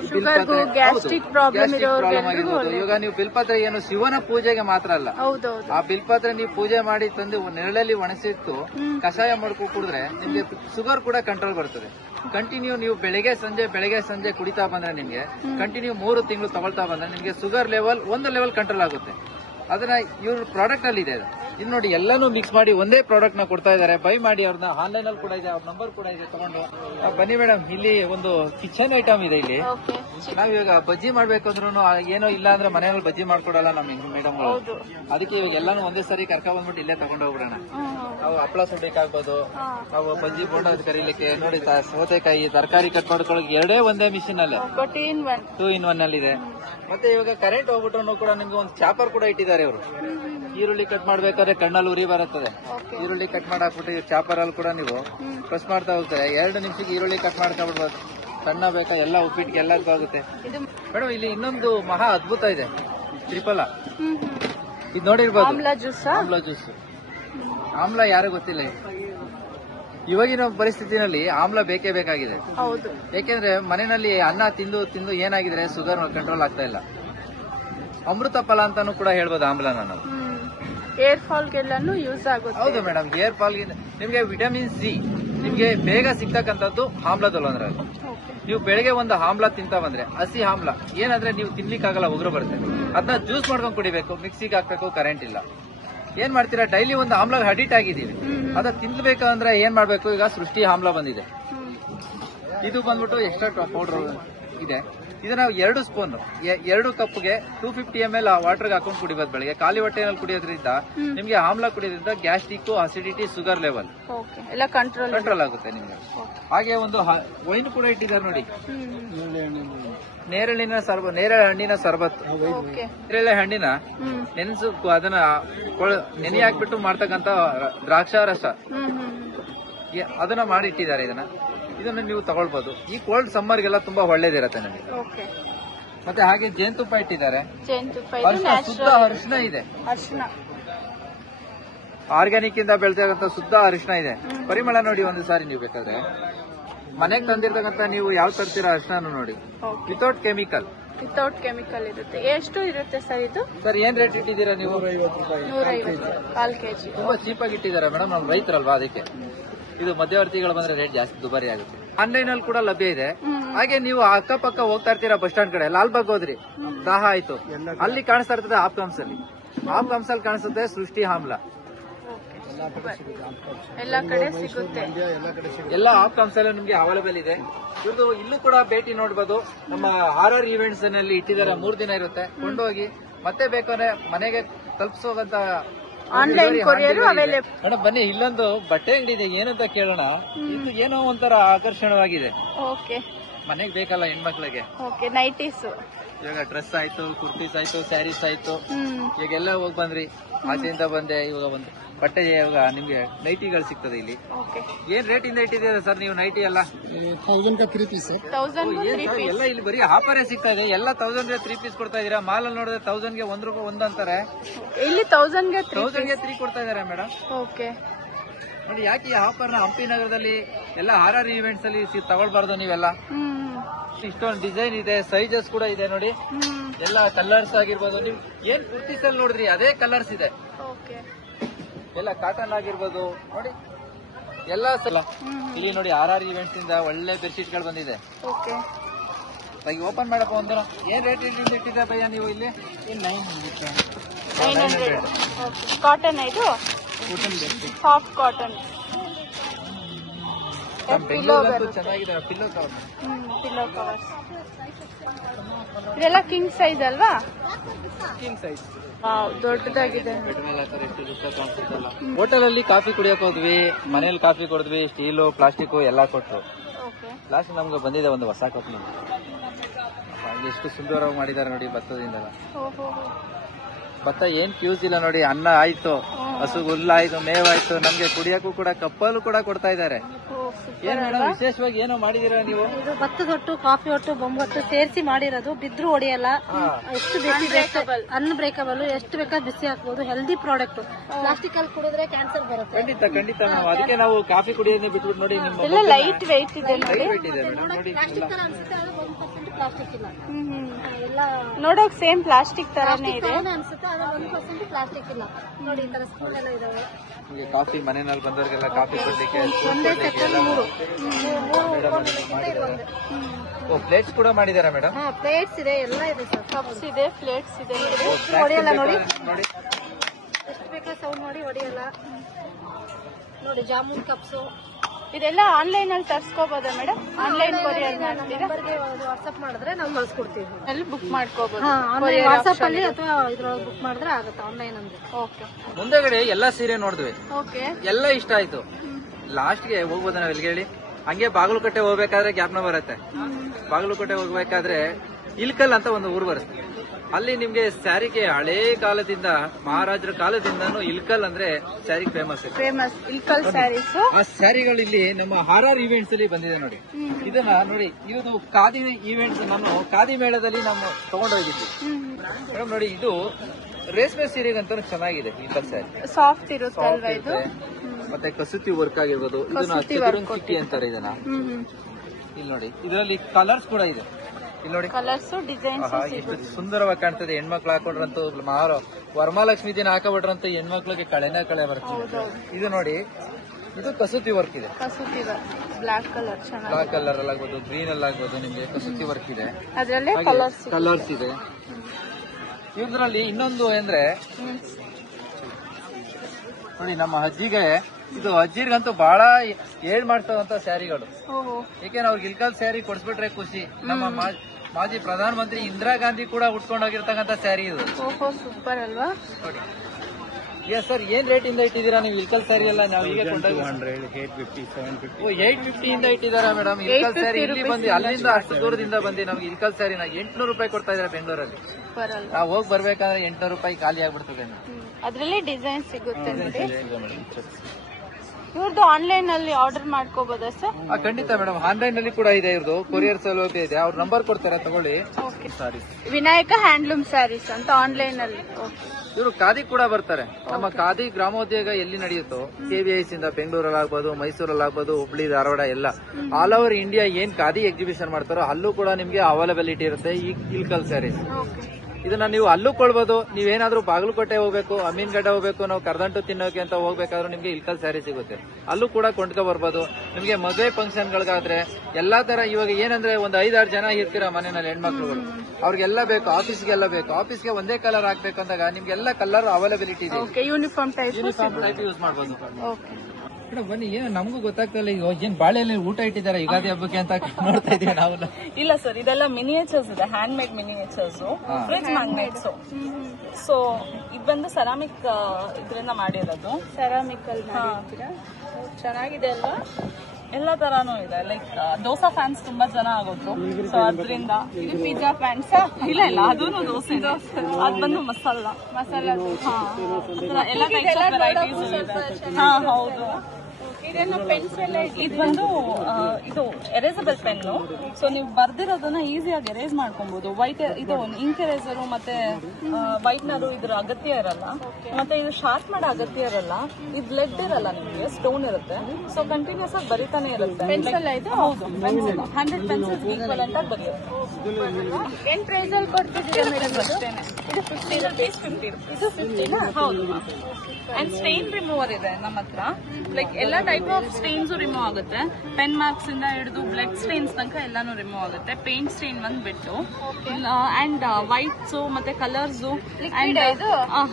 ಶುಗರ್ಗೂ ಗ್ಯಾಸ್ಟ್ರಿಕ್ ಪ್ರಾಬ್ಲಮ್ ಇರೋರ್ಗೆಲ್ರಿಗೂ ಇವಾಗ ನೀವು ಬಿಲ್ಪತ್ರೆ ಏನು ಶಿವನ ಪೂಜೆಗೆ ಮಾತ್ರ ಅಲ್ಲ, ಹೌದೌದು. ಆ ಬಿಲ್ಪತ್ರೆ ನೀವು ಪೂಜೆ ಮಾಡಿ ತಂದು ನೆರಳಲ್ಲಿ ಒಣಸಿಟ್ಟು ಕಷಾಯ ಮಾಡ್ಕೊಂಡು ಕುಡಿದ್ರೆ ನಿಮ್ಗೆ ಶುಗರ್ ಕೂಡ ಕಂಟ್ರೋಲ್ ಬರ್ತದೆ. ಕಂಟಿನ್ಯೂ ನೀವು ಬೆಳಗ್ಗೆ ಸಂಜೆ ಕುಡಿತಾ ಬಂದ್ರೆ ನಿಮ್ಗೆ ಕಂಟಿನ್ಯೂ 3 ತಿಂಗಳು ತಗೊಳ್ತಾ ಬಂದ್ರೆ ನಿಮ್ಗೆ ಶುಗರ್ ಲೆವೆಲ್ 1 ಲೆವೆಲ್ ಕಂಟ್ರೋಲ್ ಆಗುತ್ತೆ. ಅದನ್ನ ಇವ್ರ ಪ್ರಾಡಕ್ಟ್ ಅಲ್ಲಿ ಇದೆ. ಇದು ನೋಡಿ ಎಲ್ಲಾನು ಮಿಕ್ಸ್ ಮಾಡಿ ಒಂದೇ ಪ್ರಾಡಕ್ಟ್ ನ ಕೊಡ್ತಾ ಇದಾರೆ. ಬೈ ಮಾಡಿ ಅವ್ರನ್ನ ಆನ್ಲೈನ್ ಅಲ್ಲಿ ಕೂಡ ಇದೆ, ಅವ್ರ ನಂಬರ್ ಕೂಡ ಇದೆ, ತಗೊಂಡು ಬನ್ನಿ ಮೇಡಮ್. ಇಲ್ಲಿ ಒಂದು ಕಿಚನ್ ಐಟಮ್ ಇದೆ. ಇಲ್ಲಿ ನಾವ್ ಇವಾಗ ಬಜ್ಜಿ ಮಾಡ್ಬೇಕಂದ್ರೂ ಏನೋ ಇಲ್ಲ ಅಂದ್ರೆ ಮನೆಯಲ್ಲಿ ಬಜ್ಜಿ ಮಾಡ್ಕೊಡಲ್ಲ ನಮ್ಮ ಮೇಡಮ್. ಅದಕ್ಕೆ ಇವಾಗ ಎಲ್ಲಾನು ಒಂದೇ ಸರಿ ಕರ್ಕೊಂಡ್ ಬಂದ್ಬಿಟ್ಟು ಇಲ್ಲೇ ತಗೊಂಡು ಹೋಗ್ಬಿಡೋಣ. ನಾವು ಹಪ್ಪಳ ಸುಡ್ಬೇಕಾಗ್ಬೋದು, ನಾವು ಬಜ್ಜಿ ಬೋಂಡ ಕರೀಲಿಕ್ಕೆ ನೋಡಿ ಸೌತೆಕಾಯಿ ತರಕಾರಿ ಕಟ್ ಮಾಡ್ಕೊಳ್ಳೋಕೆ ಒಂದೇ ಮಿಷಿನ್ ಅಲ್ಲೇ 2 in 1 ಅಲ್ಲಿ ಇದೆ. ಮತ್ತೆ ಇವಾಗ ಕರೆಂಟ್ ಹೋಗ್ಬಿಟ್ರು ಕೂಡ ನಿಮ್ಗೆ ಒಂದು ಚಾಪರ್ ಕೂಡ ಇಟ್ಟಿದ್ದಾರೆ ಇವರು. ಈರುಳ್ಳಿ ಕಟ್ ಮಾಡ್ಬೇಕಾದ್ರೆ ಕಣ್ಣಲ್ಲಿ ಉರಿ ಬರುತ್ತದೆ. ಈರುಳ್ಳಿ ಕಟ್ ಮಾಡಾಕ್ಬಿಟ್ಟು ಚಾಪರ್ ಅಲ್ಲಿ ಕೂಡ ನೀವು ಪ್ರೆಸ್ ಮಾಡ್ತಾ ಹೋಗ್ತಾರೆ. 2 ನಿಮಿಷಕ್ಕೆ ಈರುಳ್ಳಿ ಕಟ್ ಮಾಡ್ಕೊಂಡ್ಬಿಡ್ಬೋದು. ಸಣ್ಣ ಬೇಕಾ ಎಲ್ಲ ಉಪ್ಪಿಟ್ಟಿಗೆ ಎಲ್ಲದಕ್ಕೂ ಆಗುತ್ತೆ. ಮೇಡಮ್ ಇಲ್ಲಿ ಇನ್ನೊಂದು ಮಹಾ ಅದ್ಭುತ ಇದೆ, ತ್ರಿಫಲ. ಇದು ನೋಡಿರ್ಬೋದು, ಆಮ್ಲ ಜ್ಯೂಸ್. ಆಮ್ಲ ಯಾರು ಗೊತ್ತಿಲ್ಲ. ಇವಾಗಿನ ಪರಿಸ್ಥಿತಿನಲ್ಲಿ ಆಮ್ಲ ಬೇಕೇ ಬೇಕಾಗಿದೆ. ಯಾಕೆಂದ್ರೆ ಮನೆಯಲ್ಲಿ ಅನ್ನ ತಿಂದು ಏನಾಗಿದ್ರೆ ಶುಗರ್ ಕಂಟ್ರೋಲ್ ಆಗ್ತಾ ಇಲ್ಲ. ಅಮೃತ ಫಲ ಅಂತಾನು ಕೂಡ ಹೇಳ್ಬೋದು ಆಮ್ಲನ ನಾವು. ಹೇರ್ ಫಾಲ್ ಗೆಲ್ಲಾನು ಯೂಸ್ ಆಗುತ್ತೆ. ಹೌದು ಮೇಡಮ್, ಹೇರ್ ಫಾಲ್ ನಿಮ್ಗೆ ವಿಟಮಿನ್ ಸಿ ನಿಮ್ಗೆ ಬೇಗ ಸಿಗ್ತಕ್ಕಂಥದ್ದು ಆಮ್ಲದಲ್ಲೊಂದ್ರಲ್ಲಿ. ನೀವು ಬೆಳಗ್ಗೆ ಒಂದು ಆಮ್ಲ ತಿಂತ ಬಂದ್ರೆ, ಹಸಿ ಆಮ್ಲ ಏನಂದ್ರೆ ನೀವು ತಿನ್ಲಿಕ್ಕಾಗಲ್ಲ, ಉಗುರು ಬರುತ್ತೆ. ಅದನ್ನ ಜ್ಯೂಸ್ ಮಾಡ್ಕೊಂಡು ಕುಡಿಬೇಕು, ಮಿಕ್ಸಿಗೆ ಹಾಕ್ಬೇಕು, ಕರೆಂಟ್ ಇಲ್ಲ. ಏನ್ ಮಾಡ್ತೀರಾ, ಡೈಲಿ ಒಂದು ಆಮ್ಲ ಅಡಿಟ್ ಆಗಿದ್ದೀವಿ. ಅದ ತಿನ್ಬೇಕಂದ್ರೆ ಏನ್ ಮಾಡ್ಬೇಕು, ಈಗ ಸೃಷ್ಟಿ ಆಮ್ಲ ಬಂದಿದೆ. ಇದು ಬಂದ್ಬಿಟ್ಟು ಎಕ್ಸ್ಟ್ರಾ ಪೌಡರ್ ಇದೆ. ಇದನ್ನ 2 ಸ್ಪೂನ್ 2 ಕಪ್ಗೆ 250 ml ವಾಟರ್ಗೆ ಹಾಕೊಂಡು ಕುಡಿಬೋದು ಬೆಳಗ್ಗೆ. ಖಾಲಿ ಹೊಟ್ಟೆನಲ್ಲಿ ಕುಡಿಯೋದ್ರಿಂದ ನಿಮ್ಗೆ ಆಮ್ಲ ಕುಡಿಯೋದ್ರಿಂದ ಗ್ಯಾಸ್ಟ್ರಿಕ್, ಅಸಿಡಿಟಿ, ಶುಗರ್ ಲೆವೆಲ್ ಎಲ್ಲ ಕಂಟ್ರೋಲ್ ಆಗುತ್ತೆ ನಿಮ್ಗೆ. ಹಾಗೆ ಒಂದು ವೈನ್ ಕೂಡ ಇಟ್ಟಿದ್ದಾರೆ ನೋಡಿ, ನೇರಳೆ ಹಣ್ಣಿನ ಸರ್ಬತ್. ನೇರಳೆ ಹಣ್ಣಿನ ನೆನೆಸು ಅದನ್ನ ನೆನೆ ಹಾಕ್ಬಿಟ್ಟು ಮಾಡ್ತಕ್ಕಂತ ದ್ರಾಕ್ಷಾರಸ ಅದನ್ನ ಮಾಡಿ ಇಟ್ಟಿದ್ದಾರೆ. ಇದನ್ನ ನೀವು ತಗೊಳ್ಬಹುದು. ಈ ಕೋಲ್ಡ್ ಸಮ್ಮರ್ಗೆಲ್ಲ ತುಂಬಾ ಒಳ್ಳೇದಿರತ್ತೆ ನಮಗೆ. ಮತ್ತೆ ಹಾಗೆ ಜೇನುತುಪ್ಪ ಇಟ್ಟಿದ್ದಾರೆ. ಶುದ್ಧ ಅರಿಶಿನ ಇದೆ, ಆರ್ಗ್ಯಾನಿಕ್ ಇಂದ ಬೆಳೆದಾಗ ಶುದ್ಧ ಅರಿಶಿನ ಇದೆ. ಪರಿಮಳ ನೋಡಿ ಒಂದು ಸಾರಿ ನೀವು ಬೇಕಾದ್ರೆ ಮನೆಗೆ ತಂದಿರ್ತಕ್ಕಂಥ ನೀವು ಯಾವ ತರ್ತೀರಾ ಅರಿಶಿನ ನೋಡಿ, ವಿತೌಟ್ ಕೆಮಿಕಲ್ ಇರುತ್ತೆ. ಎಷ್ಟು ಇರುತ್ತೆ ಸರ್ ಇದು? ಸರ್ ಏನ್ ರೇಟ್ ಇಟ್ಟಿದ್ದೀರಾ ನೀವು? 150 ಕಾಲ್ ಕೆಜಿ. ತುಂಬಾ ಚೀಪ್ ಆಗಿ ಇಟ್ಟಿದ್ದಾರೆ ಮೇಡಮ್, ನಾವು ರೈತರಲ್ವಾ, ಅದಕ್ಕೆ. ಇದು ಮಧ್ಯವರ್ತಿಗಳು ಬಂದ್ರೆ ರೇಟ್ ಜಾಸ್ತಿ ದುಬಾರಿ ಆಗುತ್ತೆ. ಆನ್ಲೈನ್ ಅಲ್ಲಿ ಕೂಡ ಲಭ್ಯ ಇದೆ. ಹಾಗೆ ನೀವು ಅಕ್ಕಪಕ್ಕ ಹೋಗ್ತಾ ಇರ್ತೀರಾ, ಬಸ್ ಸ್ಟ್ಯಾಂಡ್ ಕಡೆ ಲಾಲ್ಬಾಗ್ ಹೋದ್ರಿ, ದಾಹ ಆಯ್ತು, ಅಲ್ಲಿ ಕಾಣಿಸ್ತಾ ಇರ್ತದೆ ಆಪ್ಕಾಮ್ಸ್ ಅಲ್ಲಿ ಕಾಣಿಸುತ್ತೆ ಸೃಷ್ಟಿ ಆಮ್ಲ. ಎಲ್ಲ ಕಡೆ ಸಿಗುತ್ತೆ, ಎಲ್ಲ ಆಪ್ಕಾಮ್ಸ್ ಎಲ್ಲ ನಿಮ್ಗೆ ಅವೈಲೇಬಲ್ ಇದೆ. ಇವ್ರದ್ದು ಇಲ್ಲೂ ಕೂಡ ಭೇಟಿ ನೋಡಬಹುದು. ನಮ್ಮ RR ಈವೆಂಟ್ಸ್ ನಲ್ಲಿ ಇಟ್ಟಿದ್ದಾರೆ, 3 ದಿನ ಇರುತ್ತೆ. ಕೊಂಡೋಗಿ ಮತ್ತೆ ಬೇಕಾದ್ರೆ ಮನೆಗೆ ತಲುಪಿಸೋಂತ ಆನ್ಲೈನ್ ಕೊರಿಯರ್ ಅವೈಲೇಬಲ್. ಮೇಡಮ್ ಬನ್ನಿ, ಇಲ್ಲೊಂದು ಬಟ್ಟೆ ಅಂಗಡಿ ಇದೆ, ಏನಂತ ಕೇಳೋಣ. ಇದು ಏನೋ ಒಂಥರ ಆಕರ್ಷಣವಾಗಿದೆ. ಮನೆಗೆ ಬೇಕಲ್ಲ ಹೆಣ್ಮಕ್ಳಿಗೆ, ನೈಟೀಸ್. ಇವಾಗ ಡ್ರೆಸ್ ಆಯ್ತು, ಕುರ್ತೀಸ್ ಆಯ್ತು, ಸ್ಯಾರೀಸ್ ಆಯ್ತು. ಈಗೆಲ್ಲ ಹೋಗಿ ಬಂದ್ರಿ, ಆಚೆಯಿಂದ ಬಂದೆ. ಇವಾಗ ಒಂದು ಬಟ್ಟೆ ಇವಾಗ ನಿಮ್ಗೆ ನೈಟಿಗಳು ಸಿಗ್ತದೆ ಇಲ್ಲಿ. ಏನ್ ರೇಟ್ ಇಂದ ಇಟ್ಟಿದ್ದೀರಾ ಸರ್ ನೀವು ನೈಟಿ ಎಲ್ಲ? 1000 3 ಪೀಸ್. ಎಲ್ಲ ಇಲ್ಲಿ ಬರೀ ಆಫರೇ ಸಿಗ್ತಾ ಇದೆ. ಎಲ್ಲ 1000 3 ಪೀಸ್ ಕೊಡ್ತಾ ಇದೀರಾ. ಮಾಲ್ ಅಲ್ಲಿ ನೋಡಿದ್ರೆ 1000 ಗೆ 1 ರೂಪಾಯಿ ಒಂದು ಅಂತಾರೆ. ಇಲ್ಲಿ 1000 ಗೆ 3 ಕೊಡ್ತಾ ಇದಾರೆ ಮೇಡಮ್. ನೋಡಿ, ಯಾಕೆ ಈ ಆಫರ್ ನ ಹಂಪಿ ನಗರದಲ್ಲಿ ಎಲ್ಲ RR ಈವೆಂಟ್ಸ್ ಅಲ್ಲಿ ತಗೊಳ್ಬಾರ್ದು ನೀವೆಲ್ಲ? ಇಷ್ಟೊಂದು ಡಿಸೈನ್ ಇದೆ, ಸೈಜಸ್ ಕೂಡ ಇದೆ ನೋಡಿ. ಎಲ್ಲ ಕಲರ್ಸ್ ಆಗಿರ್ಬೋದು, ನೀವು ಏನ್ ಕುರ್ತೀಸ್ ಅಲ್ಲಿ ನೋಡಿದ್ರಿ ಅದೇ ಕಲರ್ಸ್ ಇದೆ. ಎಲ್ಲ ಕಾಟನ್ ಆಗಿರ್ಬೋದು ನೋಡಿ, ಎಲ್ಲ ಸಲ ಇಲ್ಲಿ ನೋಡಿ. RR ಈವೆಂಟ್ಸ್ ಇಂದ ಒಳ್ಳೆ ಬೆಡ್ಶೀಟ್ ಗಳು ಬಂದಿದೆ. ಓಪನ್ ಮಾಡಪ್ಪ ಒಂದು. ಏನ್ ರೇಟ್ ಇಟ್ಟಿದ್ರೆ ಭಯ್ಯ ನೀವು ಇಲ್ಲಿ? 900. ಕಾಟನ್ ಇದು, ಸಾಫ್ಟ್ ಕಾಟನ್. ಬೆಂಗಳೂರಲ್ಲಂತೂ ಚೆನ್ನಾಗಿದೆ ಪಿಲ್ಲೋ ಕವರ್. ಪಿಲ್ಲೋ ಕವರ್ಸ್ ಇದೆಲ್ಲ ಕಿಂಗ್ ಸೈಜ್ ಅಲ್ವಾ? ಕಿಂಗ್ ಸೈಜ್ ದೊಡ್ಡದಾಗಿದೆ. ಹೋಟೆಲ್ ಅಲ್ಲಿ ಕಾಫಿ ಕುಡಿಯಕ್ ಹೋದ್ವಿ, ಮನೇಲಿ ಕಾಫಿ ಕುಡಿದ್ವಿ, ಸ್ಟೀಲು ಪ್ಲಾಸ್ಟಿಕ್ ಎಲ್ಲ ಕೊಟ್ಟು ಲಾಸ್ಟ್ ನಮ್ಗೆ ಬಂದಿದೆ ಒಂದು ಹೊಸ ಕಪ್. ಎಷ್ಟು ಸುಂದರವಾಗಿ ಮಾಡಿದ್ದಾರೆ ನೋಡಿ ಭತ್ತದಿಂದ. ಭತ್ತ ಏನ್ ಕ್ಯೂಸ್ ಇಲ್ಲ ನೋಡಿ, ಅನ್ನ ಆಯ್ತು, ಹಸು ಹುಲ್ಲಾಯ್ತು, ಮೇವಾಯ್ತು, ನಮ್ಗೆ ಕುಡಿಯಕ್ಕೂ ಕೂಡ ಕಪ್ಪಲ್ಲೂ ಕೂಡ ಕೊಡ್ತಾ ಇದ್ದಾರೆ. ಏನ್ ಮೇಡಮ್ ವಿಶೇಷವಾಗಿ ಏನೋ ಮಾಡಿದೀರಾ ನೀವು? ಇದು ಭತ್ತದ ಹೊಟ್ಟು, ಕಾಫಿ ಹೊಟ್ಟು, ಬೊಂಬತ್ತು ಸೇರಿಸಿ ಮಾಡಿರೋದು. ಬಿದ್ರು ಹೊಡೆಯಲ್ಲ, ಎಷ್ಟು ಬಿಸಿ ಅನ್ಬ್ರೇಕಬಲ್, ಎಷ್ಟು ಬೇಕಾದ್ರೆ ಬಿಸಿ ಹಾಕ್ಬೋದು. Healthy product. ಪ್ಲಾಸ್ಟಿಕ್ ಅಲ್ಲಿ ಕುಡಿದ್ರೆ ಕ್ಯಾನ್ಸರ್ ಬರುತ್ತೆ. ಖಂಡಿತ ಖಂಡಿತ ನಾವು ಅದಕ್ಕೆ ನಾವು ಕಾಫಿ ಕುಡಿಯೋದನ್ನ ಬಿಟ್ಬಿಟ್ಟು ನೋಡಿ ಎಲ್ಲ ಲೈಟ್ ವೆಯ್ಟ್ ಇದೆ ನೋಡಿ. ಪ್ಲಾಸ್ಟಿಕ್ ತರ ಅನ್ಸುತ್ತೆ, ಅದು 1% ಪ್ಲಾಸ್ಟಿಕ್ ಇಲ್ಲ. ಎಲ್ಲ ನೋಡೋಕ್ ಸೇಮ್ ಪ್ಲಾಸ್ಟಿಕ್ ತರಾನೇ ಇದೆ ಅನ್ಸುತ್ತೆ, ಅದು 1% ಪ್ಲಾಸ್ಟಿಕ್ ಇಲ್ಲ. ನೋಡಿ ಈ ತರ ಸ್ಪೂನ್ ಎಲ್ಲ ಇದಾವೆ. ಕಾಫಿ ಮನೆಯಲ್ಲಿ ಬಂದವರಿಗೆಲ್ಲ ಕಾಫಿ ಕೊಡ್ಲಿಕ್ಕೆ ಪ್ಲೇಟ್ಸ್ ಕೂಡ ಮಾಡಿದಾರಾ ಮೇಡಮ್? ಪ್ಲೇಟ್ಸ್ ಇದೆ, ಎಲ್ಲ ಇದೆ ಸರ್. ಕಪ್ಸ್ ಇದೆ, ಪ್ಲೇಟ್ಸ್ ಇದೆ. ಹೊಡೆಯಲ್ಲ ನೋಡಿ, ಎಷ್ಟು ಬೇಕಾದ್ರೆ ಸೌಂಡ್ ಮಾಡಿ ಹೊಡೆಯಲ್ಲ ನೋಡಿ. ಜಾಮೂನ್ ಕಪ್ಸು ಇದೆಲ್ಲ ಆನ್ಲೈನ್ ಅಲ್ಲಿ ತರ್ಸ್ಕೋಬೋದಾ ಮೇಡಮ್? ಆನ್ಲೈನ್ ಕೊರಿಯರ್ ಮಾಡ್ತೀರಾ? ವಾಟ್ಸ್ಆಪ್ ಮಾಡಿದ್ರೆ ನಾವು ಕಳ್ಸಿಕೊಡ್ತೀವಿ. ಅಲ್ಲಿ ಬುಕ್ ಮಾಡ್ಕೋಬಹುದು ವಾಟ್ಸ್ಆಪ್ ಅಲ್ಲಿ ಅಥವಾ ಇದ್ರೊಳಗೆ ಬುಕ್ ಮಾಡಿದ್ರೆ ಆಗುತ್ತೆ ಆನ್ಲೈನ್ ಅಂದ್ರೆ. ಓಕೆ. ಮುಂದೆಗಡೆ ಎಲ್ಲಾ ಸೀರೆ ನೋಡಿದ್ವಿ, ಓಕೆ, ಎಲ್ಲ ಇಷ್ಟ ಆಯ್ತು. ಲಾಸ್ಟ್ ಗೆ ಹೋಗ್ಬೋದ ನಾವ್ ಎಲ್ಲಿಗೆ ಹೇಳಿ? ಹಂಗೆ ಬಾಗಲಕೋಟೆ ಹೋಗ್ಬೇಕಾದ್ರೆ ಜ್ಞಾಪನ ಬರುತ್ತೆ. ಬಾಗಲಕೋಟೆ ಹೋಗ್ಬೇಕಾದ್ರೆ ಇಲ್ಕಲ್ ಅಂತ ಒಂದು ಊರು ಬರುತ್ತೆ. ಅಲ್ಲಿ ನಿಮ್ಗೆ ಸ್ಯಾರಿಗೆ ಹಳೇ ಕಾಲದಿಂದ, ಮಹಾರಾಜರ ಕಾಲದಿಂದಾನು ಇಲ್ಕಲ್ ಅಂದ್ರೆ ಸ್ಯಾರಿಗೆ ಫೇಮಸ್ ಇಲ್ಕಲ್ ಸ್ಯಾರೀಸ್. ಆ ಸ್ಯಾರಿಗಳು ಇಲ್ಲಿ ನಮ್ಮ ಹಾರಾರ್ ಈವೆಂಟ್ಸ್ ಅಲ್ಲಿ ಬಂದಿದೆ ನೋಡಿ. ಇದನ್ನ ನೋಡಿ, ಇದು ಖಾದಿ ಈವೆಂಟ್ಸ್, ನಾನು ಖಾದಿ ಮೇಳದಲ್ಲಿ ನಾವು ತಗೊಂಡೋಗಿದ್ವಿ ಮೇಡಮ್. ನೋಡಿ ಇದು ರೇಷ್ಮೆ ಸೀರೆಗಂತ ಚೆನ್ನಾಗಿದೆ ಇಲ್ಕಲ್ ಸ್ಯಾರಿ. ಸಾಫ್ಟ್ ಇರುತ್ತೆ ಅಲ್ವಾ ಇದು? ಮತ್ತೆ ಕಸೂತಿ ವರ್ಕ್ ಆಗಿರ್ಬೋದು, ಇದನ್ನ ಚದುರಂಗಿ ಅಂತಾರೆ ಇದನ್ನ. ಇಲ್ಲಿ ನೋಡಿ, ಇದರಲ್ಲಿ ಕಲರ್ಸ್ ಕೂಡ ಇದೆ. ಇಲ್ಲಿ ನೋಡಿ ಕಲರ್ಸ್, ಡಿಸೈನ್ಸ್ ಎಷ್ಟು ಸುಂದರವಾಗಿ ಕಾಣ್ತದೆ. ಹೆಣ್ಮಕ್ಳು ಹಾಕೊಂಡ್ರಂತೂ ವರಮಹಾಲಕ್ಷ್ಮಿ ದಿನ ಹಾಕಬಿಟ್ರಂತೂ ಹೆಣ್ಮಕ್ಳಿಗೆ ಕಳೆ ಬರ್ತದೆ. ಇದು ನೋಡಿ, ಇದು ಕಸೂತಿ ವರ್ಕ್ ಇದೆ. ಕಸೂತಿ work black colour, black colour ಅಲ್ಲಿ ಆಗ್ಬೋದು, ಗ್ರೀನ್ ಅಲ್ಲಿ ಆಗ್ಬೋದು, ನಿಮ್ಗೆ ಕಸೂತಿ ವರ್ಕ್ ಇದೆ. ಅದರಲ್ಲೇ ಕಲರ್ಸ್ ಇದೆ. ಇದ್ರಲ್ಲಿ ಇನ್ನೊಂದು ಅಂದ್ರೆ ನೋಡಿ, ನಮ್ಮ ಅಜ್ಜಿಗೆ ಇದು ಅಜ್ಜಿರ್ಗಂತೂ ಬಹಳ ಹೇಳ್ ಮಾಡ್ತದಂತ ಸ್ಯಾರಿಗಳು. ಏಕೆಂದ್ರೆ ಅವ್ರಿಗೆ ಇಲ್ಕಲ್ ಸ್ಯಾರಿ ಕೊಡ್ಸ್ಬಿಟ್ರೆ ಖುಷಿ. ನಮ್ಮ ಮಾಜಿ ಪ್ರಧಾನ ಮಂತ್ರಿ ಇಂದಿರಾ ಗಾಂಧಿ ಕೂಡ ಉಟ್ಕೊಂಡು ಹೋಗಿರ್ತಕ್ಕಂಥ ಸ್ಯಾರಿ ಇದು. ಸೂಪರ್ ಅಲ್ವಾ? ನೋಡಿ ಎಸ್ ಸರ್, ಏನ್ ರೇಟ್ ಇಂದ ಇಟ್ಟಿದ್ದೀರಾ ನೀವು ಇಲ್ಕಲ್ ಸ್ಯಾರಿ ಎಲ್ಲ? ನಾವು ಈಗ 850 ಇಂದ ಇಟ್ಟಿದ್ದಾರೆ ಮೇಡಮ್ ಇಲ್ಕಲ್ ಸ್ಯಾರಿ. ಇಲ್ಲಿ ಬಂದು ಅಲ್ಲಿಂದ ಅಷ್ಟು ದೂರದಿಂದ ಬಂದು ನಮ್ಗೆ ಇಲ್ಕಲ್ ಸ್ಯಾರಿನ 800 ರೂಪಾಯಿ ಕೊಡ್ತಾ ಇದಾರೆ ಬೆಂಗಳೂರಲ್ಲಿ. ನಾವು ಹೋಗಿ ಬರ್ಬೇಕಾದ್ರೆ 800 ರೂಪಾಯಿ ಖಾಲಿ ಆಗ್ಬಿಡ್ತದೆ. ಅದ್ರಲ್ಲಿ ಡಿಸೈನ್ ಸಿಗುತ್ತೆ ನೋಡಿ. ಇವ್ರದ್ದು ಆನ್ಲೈನ್ ಅಲ್ಲಿ ಆರ್ಡರ್ ಮಾಡ್ಕೋಬಹುದಾ ಸರ್? ಖಂಡಿತ ಮೇಡಮ್, ಆನ್ಲೈನ್ ಅಲ್ಲಿ ಕೂಡ ಇದೆ. ಇವ್ರದ್ದು ಕೊರಿಯರ್ ಸೌಲಭ್ಯ ಇದೆ. ಅವ್ರ ನಂಬರ್ ಕೊಡ್ತಾರೆ, ತಗೊಳ್ಳಿ. ವಿನಾಯಕ ಹ್ಯಾಂಡ್ಲೂಮ್ ಸ್ಯಾರೀಸ್ ಅಂತ ಆನ್ಲೈನ್ ಅಲ್ಲಿ. ಇವರು ಖಾದಿ ಕೂಡ ಬರ್ತಾರೆ. ನಮ್ಮ ಖಾದಿ ಗ್ರಾಮೋದ್ಯೋಗ ಎಲ್ಲಿ ನಡೆಯುತ್ತೋ, KVIS ಇಂದ ಬೆಂಗಳೂರಲ್ಲಿ ಆಗ್ಬೋದು, ಮೈಸೂರಲ್ಲಿ ಆಗ್ಬೋದು, ಹುಬ್ಳಿ, ಧಾರವಾಡ ಎಲ್ಲ ಆಲ್ ಓವರ್ ಇಂಡಿಯಾ ಏನ್ ಖಾದಿ ಎಕ್ಸಿಬಿಷನ್ ಮಾಡ್ತಾರೋ ಅಲ್ಲೂ ಕೂಡ ನಿಮ್ಗೆ ಅವೈಲಬಿಲಿಟಿ ಇರುತ್ತೆ ಈ ಇಲ್ಕಲ್ ಸ್ಯಾರೀಸ್. ಇದನ್ನ ನೀವು ಅಲ್ಲೂ ಕೊಡ್ಬೋದು. ನೀವೇನಾದ್ರೂ ಬಾಗಲಕೋಟೆ ಹೋಗ್ಬೇಕು, ಅಮೀನ್ಗಡ್ಡೆ ಹೋಗ್ಬೇಕು, ನಾವು ಕರ್ದಂಟು ತಿನ್ನೋಕೆ ಅಂತ ಹೋಗ್ಬೇಕಾದ್ರೂ ನಿಮ್ಗೆ ಇಲ್ಕಲ್ ಸ್ಯಾರಿ ಸಿಗುತ್ತೆ. ಅಲ್ಲೂ ಕೂಡ ಕೊಂಡ್ಕೊ ಬರ್ಬೋದು. ನಿಮ್ಗೆ ಮದುವೆ ಫಂಕ್ಷನ್ಗಳಿಗಾದ್ರೆ ಎಲ್ಲಾ ತರ, ಇವಾಗ ಏನಂದ್ರೆ ಒಂದು 5-6 ಜನ ಇರ್ತೀರಾ ಮನೆಯಲ್ಲಿ ಹೆಣ್ಮಕ್ಳುಗಳು, ಅವ್ರಿಗೆಲ್ಲ ಬೇಕು, ಆಫೀಸ್ಗೆಲ್ಲ ಬೇಕು. ಆಫೀಸ್ಗೆ ಒಂದೇ ಕಲರ್ ಹಾಕ್ಬೇಕು ಅಂದಾಗ ನಿಮ್ಗೆಲ್ಲ ಕಲರ್ ಅವೈಲಬಿಲಿಟಿ ಇದೆ. ಯೂನಿಫಾರ್ಮ್ ಟೈಪ್ ಯೂಸ್ ಮಾಡಬಹುದು. ಮೇಡಮ್ ಬನ್ನಿ, ಏನು ನಮಗೂ ಗೊತ್ತಾಗ್ತಲ್ಲ, ಈಗ ಏನ್ ಬಾಳೆಯಲ್ಲಿ ಊಟ ಇಟ್ಟಿದ್ದಾರೆ ಯುಗಾದಿ ಹಬ್ಬಕ್ಕೆ ಅಂತ ನೋಡ್ತಾ ಇದೀವಿ ನಾವು. ಇಲ್ಲ ಸರ್, ಇದೆಲ್ಲ ಮಿನಿಯೇಚರ್ಸ್ ಇದೆ, hand made miniatures, fridge magnets. So ಇದು ಬಂದು ಸೆರಾಮಿಕ್ ಇದರಿಂದ ಮಾಡಿರೋದು. ಸೆರಾಮಿಕ್ ಅಲ್ಲಿ ಮಾಡಿರ್ತೀರಾ? ಚೆನ್ನಾಗಿದೆ ಅಲ್ವಾ? ಎಲ್ಲ ತರಾನು ಇದೆ. ಲೈಕ್ ದೋಸಾ ಫ್ಯಾನ್ಸ್ ತುಂಬಾ ಜನ ಆಗೋದ್ರು, ಸೊ ಅದರಿಂದ. ಇದು ಪಿಜ್ಜಾ ಫ್ಯಾನ್ಸ್? ಇಲ್ಲ, ಅದೂನು ದೋಸೆ. ಅದ್ ಬಂದು ಮಸಾಲ ದೋಸೆ. ಎಲ್ಲ ಟೈಪ್ಸ್ ಆಫ್ ವೆರೈಟೀಸ್ ಇದೆ. ಹಾ ಹೌದು. ಇದು ಬಂದು ಇದು ಎರೇಸಬಲ್ ಪೆನ್ನು. ಸೊ ನೀವು ಬರ್ದಿರೋದನ್ನ ಈಸಿಯಾಗಿ ಎರೇಸ್ ಮಾಡ್ಕೊಬಹುದು. ವೈಟ್ ಇದು ಇಂಕ್ ಎರೇಸರು ಮತ್ತೆ ವೈಟ್ನರು ಇದ್ರ ಅಗತ್ಯ ಇರಲ್ಲ. ಮತ್ತೆ ಇದು ಶಾರ್ಪ್ ಮಾಡೋ ಅಗತ್ಯ ಇರಲ್ಲ. ಇದು ಲೆಡ್ ಇರಲ್ಲ, ನಿಮಗೆ ಸ್ಟೋನ್ ಇರುತ್ತೆ. ಸೊ ಕಂಟಿನ್ಯೂಸ್ ಆಗಿ ಬರಿತಾನೆ ಇರುತ್ತೆ. ಪೆನ್ಸಿಲ್ ಇದು? ಹೌದು, ಪೆನ್ಸಿಲ್ 100 ಪೆನ್ಸಿಲ್ಸ್ ಈಕ್ವಲೆಂಟ್ ಆಗಿ ಬರೆಯುತ್ತೆ. ಏನ್ ಪ್ರೈಸ್ ಅಲ್ಲಿ ಕೊಡ್ತಿದ್ದೀರಾ ಮೇಡಮ್? ಇದು 50 rupees. ಇದು 50. ಹೌದು. ಅಂಡ್ ಸ್ಟೈನ್ ರಿಮೂವರ್ ಇದೆ ನಮ್ಮ ಹತ್ರ. ಲೈಕ್ ಎಲ್ಲ type type of stains remove ಆಗುತ್ತೆ. ಪೆನ್ ಮಾರ್ಕ್ಸ್ ಇಂದ ಹಿಡಿದು ಬ್ಲಡ್ ಸ್ಟೇನ್ಸ್ ತನಕ ಎಲ್ಲಾನು ರಿಮೂವ್ ಆಗುತ್ತೆ. ಪೇಂಟ್ ಸ್ಟೇನ್ ಬಂದ್ಬಿಟ್ಟು ಅಂಡ್ ವೈಟ್ಸ್ ಮತ್ತೆ ಕಲರ್ಸ್ ಅಂಡ್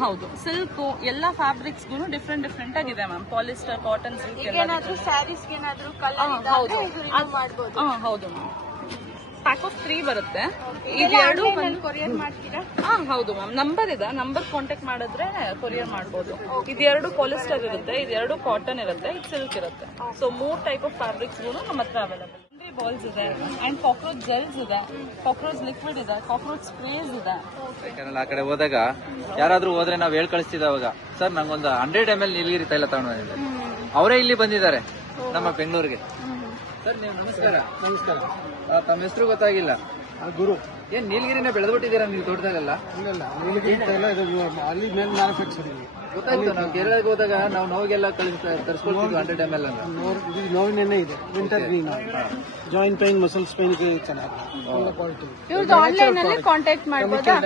ಹೌದು ಸಿಲ್ಕ್ ಎಲ್ಲ ಫ್ಯಾಬ್ರಿಕ್ಸ್ ಡಿಫ್ರೆಂಟ್ ಡಿಫ್ರೆಂಟ್ ಆಗಿದೆ ಮ್ಯಾಮ್. ಪಾಲಿಸ್ಟರ್, ಕಾಟನ್, ಸಿಲ್ಕ್ ಹೌದು ಮ್ಯಾಮ್. ಪ್ಯಾಕ್ ಆಫ್ 3 ಬರುತ್ತೆ. ಇದೆರಡು ಕೊರಿಯರ್ ಮಾಡ್ತೀರಾ? ಹೌದು ಮ್ಯಾಮ್. ನಂಬರ್ ಇದೆ, ನಂಬರ್ ಕಾಂಟ್ಯಾಕ್ಟ್ ಮಾಡಿದ್ರೆ ಕೊರಿಯರ್ ಮಾಡಬಹುದು. ಇದೆರಡು ಪಾಲಿಸ್ಟರ್ ಇರುತ್ತೆ, ಇದೆರಡು ಕಾಟನ್ ಇರುತ್ತೆ, ಇದು ಸಿಲ್ಕ್ ಇರುತ್ತೆ. ಸೊ 3 ಟೈಪ್ ಆಫ್ ಫ್ಯಾಬ್ರಿಕ್ಸ್ ನಮ್ಮ ಹತ್ರ ಅವೈಲೇಬಲ್. ಬಾಲ್ಸ್ ಇದೆ ಅಂಡ್ ಕಾಕ್ರೋಚ್ ಜೆಲ್ಸ್ ಇದೆ, ಕಾಕ್ರೋಚ್ ಲಿಕ್ವಿಡ್ ಇದೆ, ಕಾಕ್ರೋಚ್ ಸ್ಪ್ರೇಸ್ ಇದೆ. ಆ ಕಡೆ ಹೋದಾಗ ಯಾರಾದ್ರೂ ಹೋದ್ರೆ ನಾವ್ ಹೇಳ್ ಕಳಿಸ್ತಿದ್ದ ಅವಾಗ, ಸರ್ ನಂಗೊಂದು 100 ml ನೀಲಗಿರಿ ತೈಲ ತಗೊಂಡಿದ್ದಾರೆ. ಅವರೇ ಇಲ್ಲಿ ಬಂದಿದ್ದಾರೆ ನಮ್ಮ ಬೆಂಗಳೂರಿಗೆ. ಸರ್ ನೀವು ನಮಸ್ಕಾರ. ನಮಸ್ಕಾರ. ತಮ್ಮ ಹೆಸರು ಗೊತ್ತಾಗಿಲ್ಲ? ಗುರು. ಏನ್ ನೀಲಗಿರಿನ ಬೆಳೆದ್ಬಿಟ್ಟಿದ್ದೀರಾ ನೀವು ತೋಟದಲ್ಲೆಲ್ಲ? ಇಲ್ಲ, ನೀಲಗಿರಿ ತೈಲ ಇದು ಅಲ್ಲಿ ಮೇಲೆ ಮ್ಯಾನುಫ್ಯಾಕ್ಚರಿಂಗ್ ಗೊತ್ತಾಯ್ತು. ನಾವು ಕೇರಳಕ್ಕೆ ಹೋದಾಗ ನಾವು ನೋವಿಗೆಲ್ಲ ತರಿಸ್ಕೊಳ್ತೀವಿ 100 ml ಅಂತ. ಇದು ನೋವಿನ ಇದೆ, wintergreen, joint pain, muscles pain ಚೆನ್ನಾಗಿ ಕ್ವಾಲಿಟಿ. ಇವ್ರದ್ದು ಆನ್ಲೈನ್ ಅಲ್ಲಿ ಕಾಂಟ್ಯಾಕ್ಟ್ ಮಾಡಬಹುದಾ?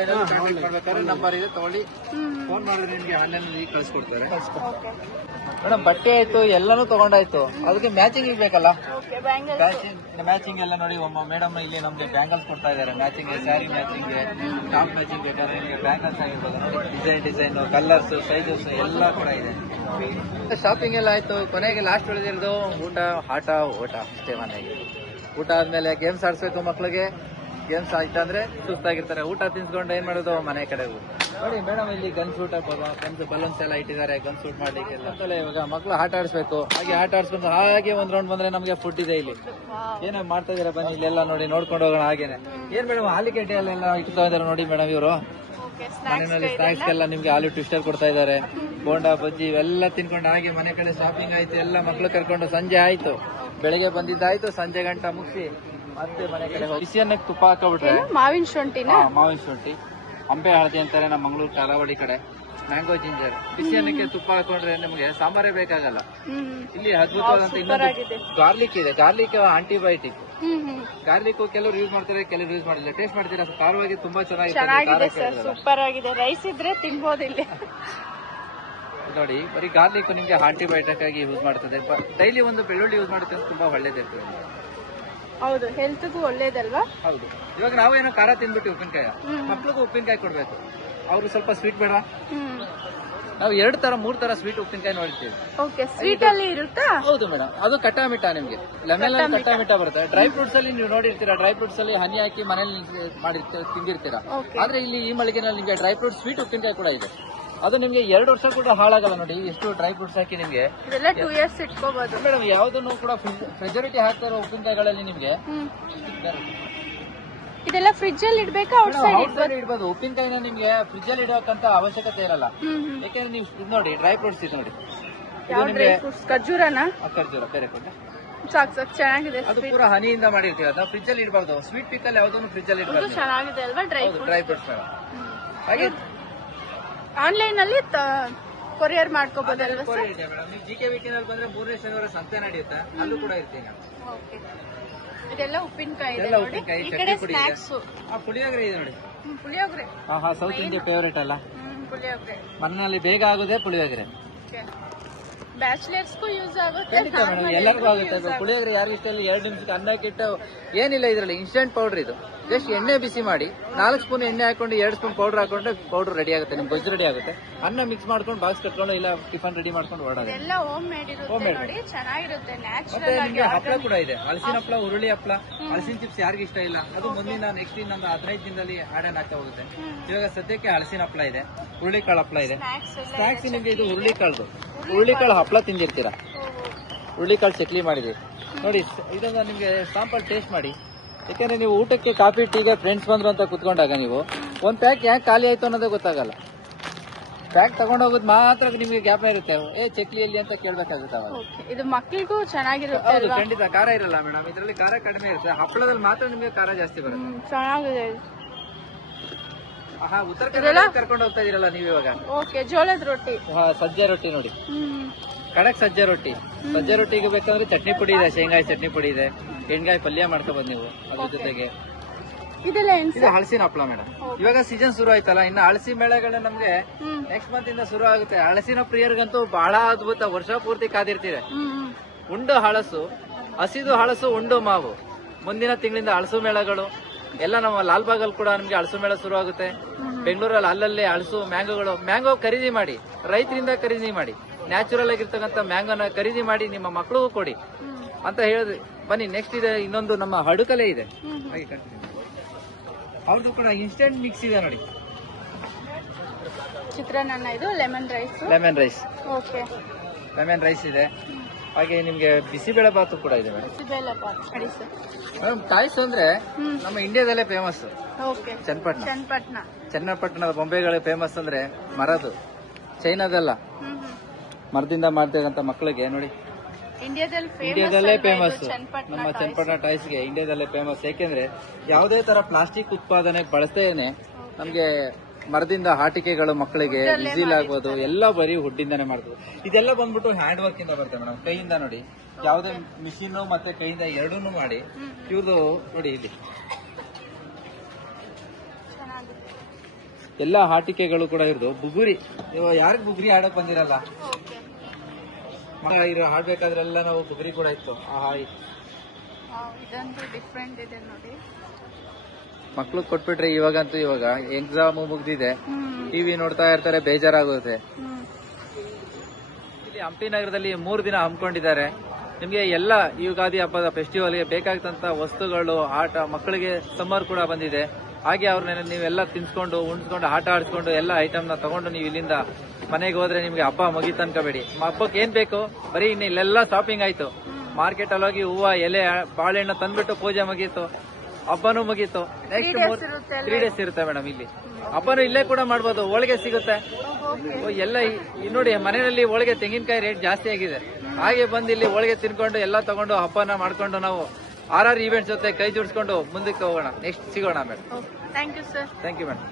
ನಂಬರ್ ಇದೆ, ತಗೊಳ್ಳಿ. ಫೋನ್ ಮಾಡಿದ್ರೆ ನಿಮ್ಗೆ ಆನ್ಲೈನ್ ಕಳ್ಸಿಕೊಡ್ತಾರೆ. ಮೇಡಮ್ ಬಟ್ಟೆ ಆಯ್ತು, ಎಲ್ಲಾನು ತಗೊಂಡಾಯ್ತು, ಅದಕ್ಕೆ ಮ್ಯಾಚಿಂಗ್ ಇರ್ಬೇಕಲ್ಲ. ಮ್ಯಾಚಿಂಗ್ ಎಲ್ಲ ನೋಡಿ, ಒಮ್ಮ ಮೇಡಮ್ ಇಲ್ಲಿ ನಮ್ಗೆ ಬ್ಯಾಂಗಲ್ಸ್ ಕೊಡ್ತಾ ಇದಾರೆ matching, sari matching, top matching ಬೇಕಾದ್ರೆ ನಿಮ್ಗೆ ಬ್ಯಾಂಗಲ್ಸ್ ಆಗಿರ್ಬೋದು ನೋಡಿ. ಡಿಸೈನ್ ಕಲರ್ಸ್, ಸೈಜಸ್ ಎಲ್ಲ ಕೂಡ ಇದೆ. ಶಾಪಿಂಗ್ ಎಲ್ಲ ಆಯ್ತು. ಕೊನೆಗೆ ಲಾಸ್ಟ್ ಉಳಿದಿರೋದು ಊಟ, ಆಟ, ಓಟ ಅಷ್ಟೇ. ಮನೆಗೆ ಊಟ ಆದ್ಮೇಲೆ ಗೇಮ್ಸ್ ಆಡಿಸ್ಬೇಕು ಮಕ್ಳಿಗೆ. ಗೇಮ್ಸ್ ಆಯ್ತಂದ್ರೆ ಸುಸ್ತಾಗಿರ್ತಾರೆ. ಊಟ ತಿನ್ಸ್ಕೊಂಡು ಏನ್ ಮಾಡೋದು ಮನೆ ಕಡೆ ನೋಡಿ. ಮೇಡಮ್ ಇಲ್ಲಿ ಗನ್ ಶೂಟ್ ಗನ್ಸ್ ಬಲೂನ್ಸ್ ಎಲ್ಲ ಇಟ್ಟಿದ್ದಾರೆ, ಗನ್ ಶೂಟ್ ಮಾಡ್ಲಿಕ್ಕೆಲ್ಲ. ಇವಾಗ ಮಕ್ಳು ಆಟ ಆಡಿಸ್ಬೇಕು. ಹಾಗೆ ಆಟ ಆಡಿಸ್ಕೊಂಡು ಹಾಗೆ ಒಂದ್ ರೌಂಡ್ ಬಂದ್ರೆ ನಮ್ಗೆ ಫುಡ್ ಇದೆ ಇಲ್ಲಿ. ಏನೋ ಮಾಡ್ತಾ ಇದೀರಾ ಬನ್ನಿ ಇಲ್ಲೆಲ್ಲ ನೋಡಿ, ನೋಡ್ಕೊಂಡು ಹೋಗೋಣ. ಹಾಗೇನೆ ಏನ್ ಮೇಡಮ್ ಆಲೂಗೆಡ್ಡೆ ಅಲ್ಲೆಲ್ಲ ಇಟ್ತಾ ಇದಾರೆ ನೋಡಿ ಮೇಡಮ್ ಇವರು. ಮನೆಯಲ್ಲಿ ಸ್ನಾಕ್ಸ್ ಎಲ್ಲ ನಿಮ್ಗೆ ಆಲೂ ಟ್ವಿಸ್ಟರ್ ಕೊಡ್ತಾ ಇದಾರೆ, ಬೋಂಡಾ ಬಜ್ಜಿ ಇವೆಲ್ಲ ತಿನ್ಕೊಂಡು ಹಾಗೆ ಮನೆ ಕಡೆ ಶಾಪಿಂಗ್ ಆಯ್ತು. ಎಲ್ಲ ಮಕ್ಳು ಕರ್ಕೊಂಡು ಸಂಜೆ ಆಯ್ತು, ಬೆಳಿಗ್ಗೆ ಬಂದಿದ್ದಾಯ್ತು, ಸಂಜೆ ಗಂಟ ಮುಗಿಸಿ ಮತ್ತೆ ಮನೆ ಕಡೆ ಹೋಗಿ ಬಿಸಿ ಅನ್ನಕ್ಕೆ ತುಪ್ಪ ಹಾಕೋಬಿಟ್ರೆ ಮಾವಿನ ಶುಂಠಿ, ಹಂಪೆ ಹಳದಿ ಅಂತಾರೆ ನಮ್ಮ ಮಂಗಳೂರು ಕರಾವಳಿ ಕಡೆ. ಮ್ಯಾಂಗೋ ಜಿಂಜರ್ ಬಿಸಿ ಅನ್ನಕ್ಕೆ ತುಪ್ಪ ಹಾಕೊಂಡ್ರೆ ನಿಮ್ಗೆ ಸಾಂಬಾರೇ ಬೇಕಾಗಲ್ಲ. ಇಲ್ಲಿ ಅದ್ಭುತವಾದಂತ ಇನ್ನೊಂದು ಗಾರ್ಲಿಕ್ ಇದೆ. Garlic antibiotic. ಗಾರ್ಲಿಕ್ ಕೆಲವರು ಯೂಸ್ ಮಾಡ್ತಾರೆ, ಕೆಲವರು ಯೂಸ್ ಮಾಡಿಲ್ಲ. ಟೇಸ್ಟ್ ಮಾಡ್ತೀರಾ? ಖಾರವಾಗಿ ತುಂಬಾ ಚೆನ್ನಾಗಿದೆ ಸರ್, ಸೂಪರ್ ಆಗಿದೆ. ರೈಸ್ ಇದ್ರೆ ತಿನ್ಬೋದು ಇಲ್ಲಿ. ನೋಡಿ ಬರೀ ಗಾರ್ಲಿಕ್ ನಿಮ್ಗೆ ಆಂಟಿಬಯೋಟಿಕ್ ಆಗಿ ಯೂಸ್ ಮಾಡ್ತದೆ. ಡೈಲಿ ಒಂದು ಬೆಳ್ಳುಳ್ಳಿ ಯೂಸ್ ಮಾಡುತ್ತೆ, ತುಂಬಾ ಒಳ್ಳೇದಿರ್ತದೆ. ಹೌದು, ಹೆಲ್ತ್ಗೂ ಒಳ್ಳೇದಲ್ವಾ? ಹೌದು. ಇವಾಗ ನಾವೇನೋ ಖಾರ ತಿನ್ಬಿಟ್ಟು ಉಪ್ಪಿನಕಾಯಿ, ಮಕ್ಳಿಗೂ ಉಪ್ಪಿನಕಾಯಿ ಕೊಡ್ಬೇಕು. ಅವ್ರು ಸ್ವಲ್ಪ ಸ್ವೀಟ್ ಬೇಡ. ನಾವು 2 ತರ 3 ತರ ಸ್ವೀಟ್ ಉಪ್ಪಿನಕಾಯಿ ನೋಡ್ತೀವಿ. ಸ್ವೀಟ್ ಅಲ್ಲಿ ಇರುತ್ತಾ? ಹೌದು ಮೇಡಮ್, ಅದು ಕಟ್ಟಾಮಿಠ. ನಿಮ್ಗೆ ಲೆಮನ್ ಕಟ್ಟಾಮಿಠ ಬರುತ್ತೆ. ಡ್ರೈ ಫ್ರೂಟ್ಸ್ ಅಲ್ಲಿ ನೀವು ನೋಡಿರ್ತೀರಾ, ಡ್ರೈ ಫ್ರೂಟ್ಸ್ ಅಲ್ಲಿ ಹನಿ ಹಾಕಿ ಮನೇಲಿ ತಿಂದಿರ್ತೀರಾ. ಆದ್ರೆ ಇಲ್ಲಿ ಈ ಮಳಿಗೆನಲ್ಲಿ ನಿಮ್ಗೆ ಡ್ರೈ ಫ್ರೂಟ್ ಸ್ವೀಟ್ ಉಪ್ಪಿನಕಾಯಿ ಕೂಡ ಇದೆ. ಅದು ನಿಮ್ಗೆ 2 ವರ್ಷ ಕೂಡ ಹಾಳಾಗಲ್ಲ. ನೋಡಿ ಎಷ್ಟು ಡ್ರೈ ಫ್ರೂಟ್ಸ್ ಹಾಕಿ ನಿಮ್ಗೆ 2 ಇಯರ್ಸ್ ಇಟ್ಕೋಬಹುದು ಮೇಡಮ್. ಯಾವ್ದನ್ನು ಕೂಡ ಪ್ರೆಜರಿಟಿ ಹಾಕ್ತಾ ಇರೋ ಉಪ್ಪಿನಕಾಯಿಗಳಲ್ಲಿ ನಿಮ್ಗೆ ಇದೆಲ್ಲ ಫ್ರಿಜ್ ಅಲ್ಲಿ ಇಡ್ಬೇಕಾ? ಔಟ್ ಸೈಡ್ ಇಡ್ಬೋದು. ಉಪ್ಪಿನಕಾಯಿನ ನಿಮ್ಗೆ ಫ್ರಿಜ್ ಅಲ್ಲಿ ಇಡೋಕಂತ ಅವಶ್ಯಕತೆ ಇರಲ್ಲ. ಯಾಕಂದ್ರೆ ನೀವು ನೋಡಿ ಡ್ರೈ ಫ್ರೂಟ್ಸ್ ಇದೆ ನೋಡಿ. ಖರ್ಜೂರನ? ಖರ್ಜೂರ ಬೇರೆ ಕೊಟ್ಟೆ ಸಾಕು ಚೆನ್ನಾಗಿದೆ. ಅದು ಪೂರ ಹನಿಯಿಂದ ಮಾಡಿರ್ತೀವಿ. ಅದನ್ನ ಫ್ರಿಜ್ ಅಲ್ಲಿ ಇಡಬಾರ್ದು. ಸ್ವೀಟ್ ಪಿಕ್ಕಲ್ಲಿ ಯಾವ್ದನ್ನು ಫ್ರಿಜ್ ಅಲ್ಲಿ ಇಡಬಾರ್ದು. ಚೆನ್ನಾಗಿದೆ ಅಲ್ವಾ ಡ್ರೈ ಫ್ರೂಟ್ಸ್? ಹಾಗೆ ಆನ್ಲೈನ್ ಅಲ್ಲಿ ಕೊರಿಯರ್ ಮಾಡ್ಕೋಬಹುದಲ್ವಾ ಸರ್? ನೀವು GK ವೀಕೆಂಡ್ ಅಲ್ಲಿ ಬಂದ್ರೆ 3ನೇ ಶನಿವಾರ ಸಂತೆ ನಡೆಯುತ್ತೆ, ಅಲ್ಲೂ ಕೂಡ ಇರ್ತೀನಿ. ಇದೆಲ್ಲ ಉಪ್ಪಿನಕಾಯಿ ಇದೆ ನೋಡಿ. ಈ ಕಡೆ ಸ್ನಾಕ್ಸ್ ಪುಳಿಯೋಗರೆ ಇದೆ ನೋಡಿ. ಪುಳಿಯೋಗರೆ ಸೌತ್ ಇಂಡಿಯಾ ಫೇವರೇಟ್ ಅಲ್ಲ. ಪುಳಿಯೋಗರೆ ಮನೆಯಲ್ಲಿ ಬೇಗ ಆಗೋದೇ ಪುಳಿಯೋಗರೆ. ಬ್ಯಾಚುಲರ್ಸ್ಗೂ ಯೂಸ್ ಆಗುತ್ತೆ, ಎಲ್ಲರಿಗೂ ಆಗುತ್ತೆ. ಪುಳಿಯೋಗರೆ ಯಾರಿಗೂ ಇಷ್ಟ ಇಲ್ಲ. 2 ನಿಮಿಷಕ್ಕೆ ಅನ್ನಕ್ಕಿಟ್ಟು ಏನಿಲ್ಲ. ಇದರಲ್ಲಿ ಇನ್ಸ್ಟೆಂಟ್ ಪೌಡರ್. ಇದು ಜಸ್ಟ್ ಎಣ್ಣೆ ಬಿಸಿ ಮಾಡಿ 4 ಸ್ಪೂನ್ ಎಣ್ಣೆ ಹಾಕೊಂಡು 2 ಸ್ಪೂನ್ ಪೌಡರ್ ಹಾಕೊಂಡ್ರೆ ಪೌಡರ್ ರೆಡಿ ಆಗುತ್ತೆ. ನಿಮ್ಗೆ ಗೊಜ್ಜು ರೆಡಿ ಆಗುತ್ತೆ. ಅನ್ನ ಮಿಕ್ಸ್ ಮಾಡ್ಕೊಂಡು ಬಾಕ್ಸ್ ಕಟ್ಕೊಂಡು ಇಲ್ಲ ಟಿಫನ್ ರೆಡಿ ಮಾಡ್ಕೊಂಡು ಓಡೋದು. ಎಲ್ಲ ಹೋಮ್ ಮೇಡ್ ಇರುತ್ತೆ ನೋಡಿ, ಚೆನ್ನಾಗಿರುತ್ತೆ. ನ್ಯಾಚುರಲ್ ಆಗಿ. ಹಪ್ಪಳ ಕೂಡ ಇದೆ. ಹಲಸಿನ ಹಪ್ಪಳ, ಉರುಳಿ ಹಪ್ಪಳ, ಹಲಸಿನ ಚಿಪ್ಸ್ ಯಾರಿಗೂ ಇಷ್ಟ ಇಲ್ಲ. ಅದು ಮುಂದಿನ ನೆಕ್ಸ್ಟ್ ಇನ್ನೊಂದು 15 ದಿನದಲ್ಲಿ ಆಡ್ ಆನ್ ಆಗ್ತಾ ಹೋಗುತ್ತೆ. ಇವಾಗ ಸದ್ಯಕ್ಕೆ ಹಲಸಿನ ಹಪ್ಪಳ ಇದೆ, ಹುರುಳಿಕಾಳು ಹಪ್ಪಳ ಇದೆ. ಸ್ನಾಕ್ಸ್ ನಿಮ್ಗೆ ಇದು ಹುರುಳಿಕಾಳು ಹಪ್ಪಳ ತಿಂದಿರ್ತೀರಾ. ಹುರುಳಿಕಾಳು ಚಕ್ಲಿ ಮಾಡಿದೀವಿ ನೋಡಿ. ಇದನ್ನ ನಿಮ್ಗೆ ಸಾಂಪಲ್ ಟೇಸ್ಟ್ ಮಾಡಿ. ಯಾಕಂದ್ರೆ ನೀವು ಊಟಕ್ಕೆ ಕಾಫಿ ಟೀಗೆ ಫ್ರೆಂಡ್ಸ್ ಬಂದ್ರು ಅಂತ ಕುತ್ಕೊಂಡಾಗ ನೀವು ಒಂದ್ ಪ್ಯಾಕ್ ಯಾಕೆ ಖಾಲಿ ಆಯ್ತು ಅನ್ನೋದೇ ಗೊತ್ತಾಗಲ್ಲ. ಪ್ಯಾಕ್ ತಗೊಂಡೋಗೋದು ಮಾತ್ರ ನಿಮ್ಗೆ ಜ್ಞಾಪನ ಇರುತ್ತೆ. ಚಕ್ಲಿಯಲ್ಲಿ ಅಂತ ಕೇಳ್ಬೇಕಾಗುತ್ತೆ ಅವಾಗ. ಇದು ಮಕ್ಕಳಿಗೂ ಚೆನ್ನಾಗಿರುತ್ತೆ. ಖಂಡಿತ ಖಾರ ಇರಲ್ಲ ಮೇಡಮ್, ಇದರಲ್ಲಿ ಖಾರ ಕಡಿಮೆ ಇರುತ್ತೆ. ಹಪ್ಪಳದಲ್ಲಿ ಮಾತ್ರ ನಿಮ್ಗೆ ಖಾರ ಜಾಸ್ತಿ ಬರುತ್ತೆ. ಚೆನ್ನಾಗಿದೆ. ಉತ್ತರ ಕನ್ನಡ ಕರ್ಕೊಂಡು ಹೋಗ್ತಾ ಇದೀರಲ್ಲ ನೀವು ಇವಾಗ. ಜೋಳದ ರೊಟ್ಟಿ, ಸಜ್ಜೆ ರೊಟ್ಟಿ ನೋಡಿ. ಕಡಕ್ ಸಜ್ಜೆ ರೊಟ್ಟಿ. ಸಜ್ಜೆ ರೊಟ್ಟಿಗೆ ಬೇಕಂದ್ರೆ ಚಟ್ನಿ ಪುಡಿ ಇದೆ, ಶೇಂಗಾಯಿ ಚಟ್ನಿ ಪುಡಿ ಇದೆ, ಎಣ್ಗಾಯಿ ಪಲ್ಯ ಮಾಡ್ಕೋಬಹುದು ನೀವು. ಅದ್ರ ಜೊತೆಗೆ ಇದು ಹಲಸಿನ ಹಪ್ಪಳ ಮೇಡಮ್. ಇವಾಗ ಸೀಸನ್ ಶುರು ಆಯ್ತಲ್ಲ, ಇನ್ನು ಹಲಸಿ ಮೇಳಗಳು ನಮ್ಗೆ ನೆಕ್ಸ್ಟ್ ಮಂತ್ ಇಂದ ಶುರು ಆಗುತ್ತೆ. ಹಲಸಿನ ಪ್ರಿಯರಿಗಂತೂ ಬಹಳ ಅದ್ಭುತ. ವರ್ಷ ಪೂರ್ತಿ ಕಾದಿರ್ತೀರಿ. ಉಂಡು ಹಳಸು, ಹಸಿದು ಹಳಸು, ಉಂಡು ಮಾವು. ಮುಂದಿನ ತಿಂಗಳಿಂದ ಹಳಸು ಮೇಳಗಳು ಎಲ್ಲ ನಮ್ಮ ಲಾಲ್ಬಾಗಲ್ಲಿ ಕೂಡ ನಮಗೆ ಹಳಸು ಮೇಳ ಶುರು ಆಗುತ್ತೆ. ಬೆಂಗಳೂರಲ್ಲಿ ಅಲ್ಲಲ್ಲೇ ಹಳಸು ಮ್ಯಾಂಗೋ ಖರೀದಿ ಮಾಡಿ, ರೈತರಿಂದ ಖರೀದಿ ಮಾಡಿ, ನ್ಯಾಚುರಲ್ ಆಗಿರ್ತಕ್ಕಂಥ ಮ್ಯಾಂಗೋನ ಖರೀದಿ ಮಾಡಿ ನಿಮ್ಮ ಮಕ್ಕಳಿಗೂ ಕೊಡಿ ಅಂತ ಹೇಳಿದ್ವಿ. ಬನ್ನಿ ನೆಕ್ಸ್ಟ್ ಇದೆ ಇನ್ನೊಂದು ನಮ್ಮ ಹಡುಕಲೆ ಇದೆ, ಅವ್ರದ್ದು ಕೂಡ ಇನ್ಸ್ಟೆಂಟ್ ಮಿಕ್ಸ್ ಇದೆ ನೋಡಿ. ಚಿತ್ರಾನ್ನ ಇದು lemon rice. Okay, lemon rice ಇದೆ. ಹಾಗೆ ನಿಮ್ಗೆ ಬಿಸಿಬೇಳೆ ಬಾತು ಕೂಡ ಇದೆ ಮೇಡಮ್. ಬಿಸಿಬೇಳೆ ಬಾತ್ ನೋಡಿ ಸರ್. ಮೇಡಮ್ ಟಾಯ್ಸ್ ಅಂದ್ರೆ ನಮ್ಮ ಇಂಡಿಯಾದಲ್ಲೇ ಫೇಮಸ್. ಓಕೆ, ಚನ್ನಪಟ್ಟಣದ ಬೊಂಬೆಗಳೇ ಫೇಮಸ್ ಅಂದ್ರೆ ಮರದು, ಚೈನಾದಲ್ಲ, ಮರದಿಂದ ಮಾಡ್ತಕ್ಕಂಥ ಮಕ್ಕಳಿಗೆ ನೋಡಿ ಇಂಡಿಯಾದಲ್ಲೇ ಫೇಮಸ್. ನಮ್ಮ ಚನ್ನಪಟ್ಟಣ ಟಾಯ್ಸ್ಗೆ ಇಂಡಿಯಾದಲ್ಲೇ ಫೇಮಸ್. ಯಾಕೆಂದ್ರೆ ಯಾವುದೇ ತರ ಪ್ಲಾಸ್ಟಿಕ್ ಉತ್ಪಾದನೆ ಬಳಸದೇನೆ ನಮ್ಗೆ ಮರದಿಂದ ಆಟಿಕೆಗಳು ಮಕ್ಕಳಿಗೆ ವಿಸಿಲ್ ಆಗ್ಬೋದು, ಎಲ್ಲ ಬರೀ ವುಡ್ಡಿಂದಾನೆ ಮಾಡ್ಬೋದು. ಇದೆಲ್ಲ ಬಂದ್ಬಿಟ್ಟು ಹ್ಯಾಂಡ್ ವರ್ಕ್ ಇಂದ ಬರ್ತೇವೆ ಮೇಡಮ್, ಕೈಯಿಂದ ನೋಡಿ. ಯಾವುದೇ ಮಿಷಿನ್ ಮತ್ತೆ ಕೈಯಿಂದ ಎರಡನ್ನೂ ಮಾಡಿ ಇವ್ರದ್ದು ನೋಡಿ. ಇಲ್ಲಿ ಎಲ್ಲ ಆಟಿಕೆಗಳು ಕೂಡ ಇರೋದು ಬುಗುರಿ. ಯಾರಿಗೆ ಬುಗುರಿ ಆಡಕ್ ಬಂದಿರಲ್ಲ, ಹಾಡ್ಬೇಕಾದ್ರೆಲ್ಲ ನಾವು ಬುಗುರಿ ಕೂಡ ಇತ್ತು. ಡಿಫ್ರೆಂಟ್ ಇದೆ ನೋಡಿ. ಮಕ್ಳು ಕೊಟ್ಬಿಟ್ರೆ ಇವಾಗ ಎಕ್ಸಾಮ್ ಮುಗ್ದಿದೆ, ಟಿವಿ ನೋಡ್ತಾ ಇರ್ತಾರೆ, ಬೇಜಾರಾಗುತ್ತೆ. ಇಲ್ಲಿ ಹಂಪಿ ನಗರದಲ್ಲಿ 3 ದಿನ ಹಮ್ಮಿಕೊಂಡಿದ್ದಾರೆ. ನಿಮ್ಗೆ ಎಲ್ಲ ಯುಗಾದಿ ಹಬ್ಬದ ಫೆಸ್ಟಿವಲ್ಗೆ ಬೇಕಾದಂತ ವಸ್ತುಗಳು, ಆಟ, ಮಕ್ಕಳಿಗೆ ಸಮ್ಮರ್ ಕೂಡ ಬಂದಿದೆ. ಹಾಗೆ ಅವ್ರನ್ನ ನೀವೆಲ್ಲ ತಿನ್ಸ್ಕೊಂಡು ಉಣ್ಸ್ಕೊಂಡು ಆಟ ಆಡಿಸ್ಕೊಂಡು ಎಲ್ಲ ಐಟಮ್ನ ತಗೊಂಡು ನೀವು ಇಲ್ಲಿಂದ ಮನೆಗೆ ಹೋದ್ರೆ ನಿಮ್ಗೆ ಹಬ್ಬ ಮುಗೀತು ಅನ್ಕೋಬೇಡಿ. ಹಬ್ಬಕ್ಕೆ ಏನ್ ಬೇಕು, ಬರೀ ಇನ್ನು ಇಲ್ಲೆಲ್ಲ ಶಾಪಿಂಗ್ ಆಯ್ತು. ಮಾರ್ಕೆಟ್ ಅಲ್ಲಿ ಹೋಗಿ ಹೂವ, ಎಲೆ, ಬಾಳೆಹಣ್ಣು ತಂದ್ಬಿಟ್ಟು ಪೂಜೆ ಮುಗೀತು, ಹಬ್ಬನೂ ಮುಗೀತು. ನೆಕ್ಸ್ಟ್ 3 ಡೇಸ್ ಇರುತ್ತೆ ಮೇಡಮ್. ಇಲ್ಲಿ ಹಬ್ಬನೂ ಇಲ್ಲೇ ಕೂಡ ಮಾಡ್ಬೋದು, ಹೋಳಿಗೆ ಸಿಗುತ್ತೆ ಎಲ್ಲ. ನೋಡಿ ಮನೆಯಲ್ಲಿ ಹೋಳಿಗೆ, ತೆಂಗಿನಕಾಯಿ ರೇಟ್ ಜಾಸ್ತಿ ಆಗಿದೆ. ಹಾಗೆ ಬಂದು ಇಲ್ಲಿ ಹೋಳಿಗೆ ತಿನ್ಕೊಂಡು ಎಲ್ಲ ತಗೊಂಡು ಹಬ್ಬನ ಮಾಡ್ಕೊಂಡು ನಾವು RR ಈವೆಂಟ್ಸ್ ಜೊತೆ ಕೈ ಜೋಡಿಸ್ಕೊಂಡು ಮುಂದಕ್ಕೆ ಹೋಗೋಣ. ನೆಕ್ಸ್ಟ್ ಸಿಗೋಣ madam. Thank you sir. Thank you madam.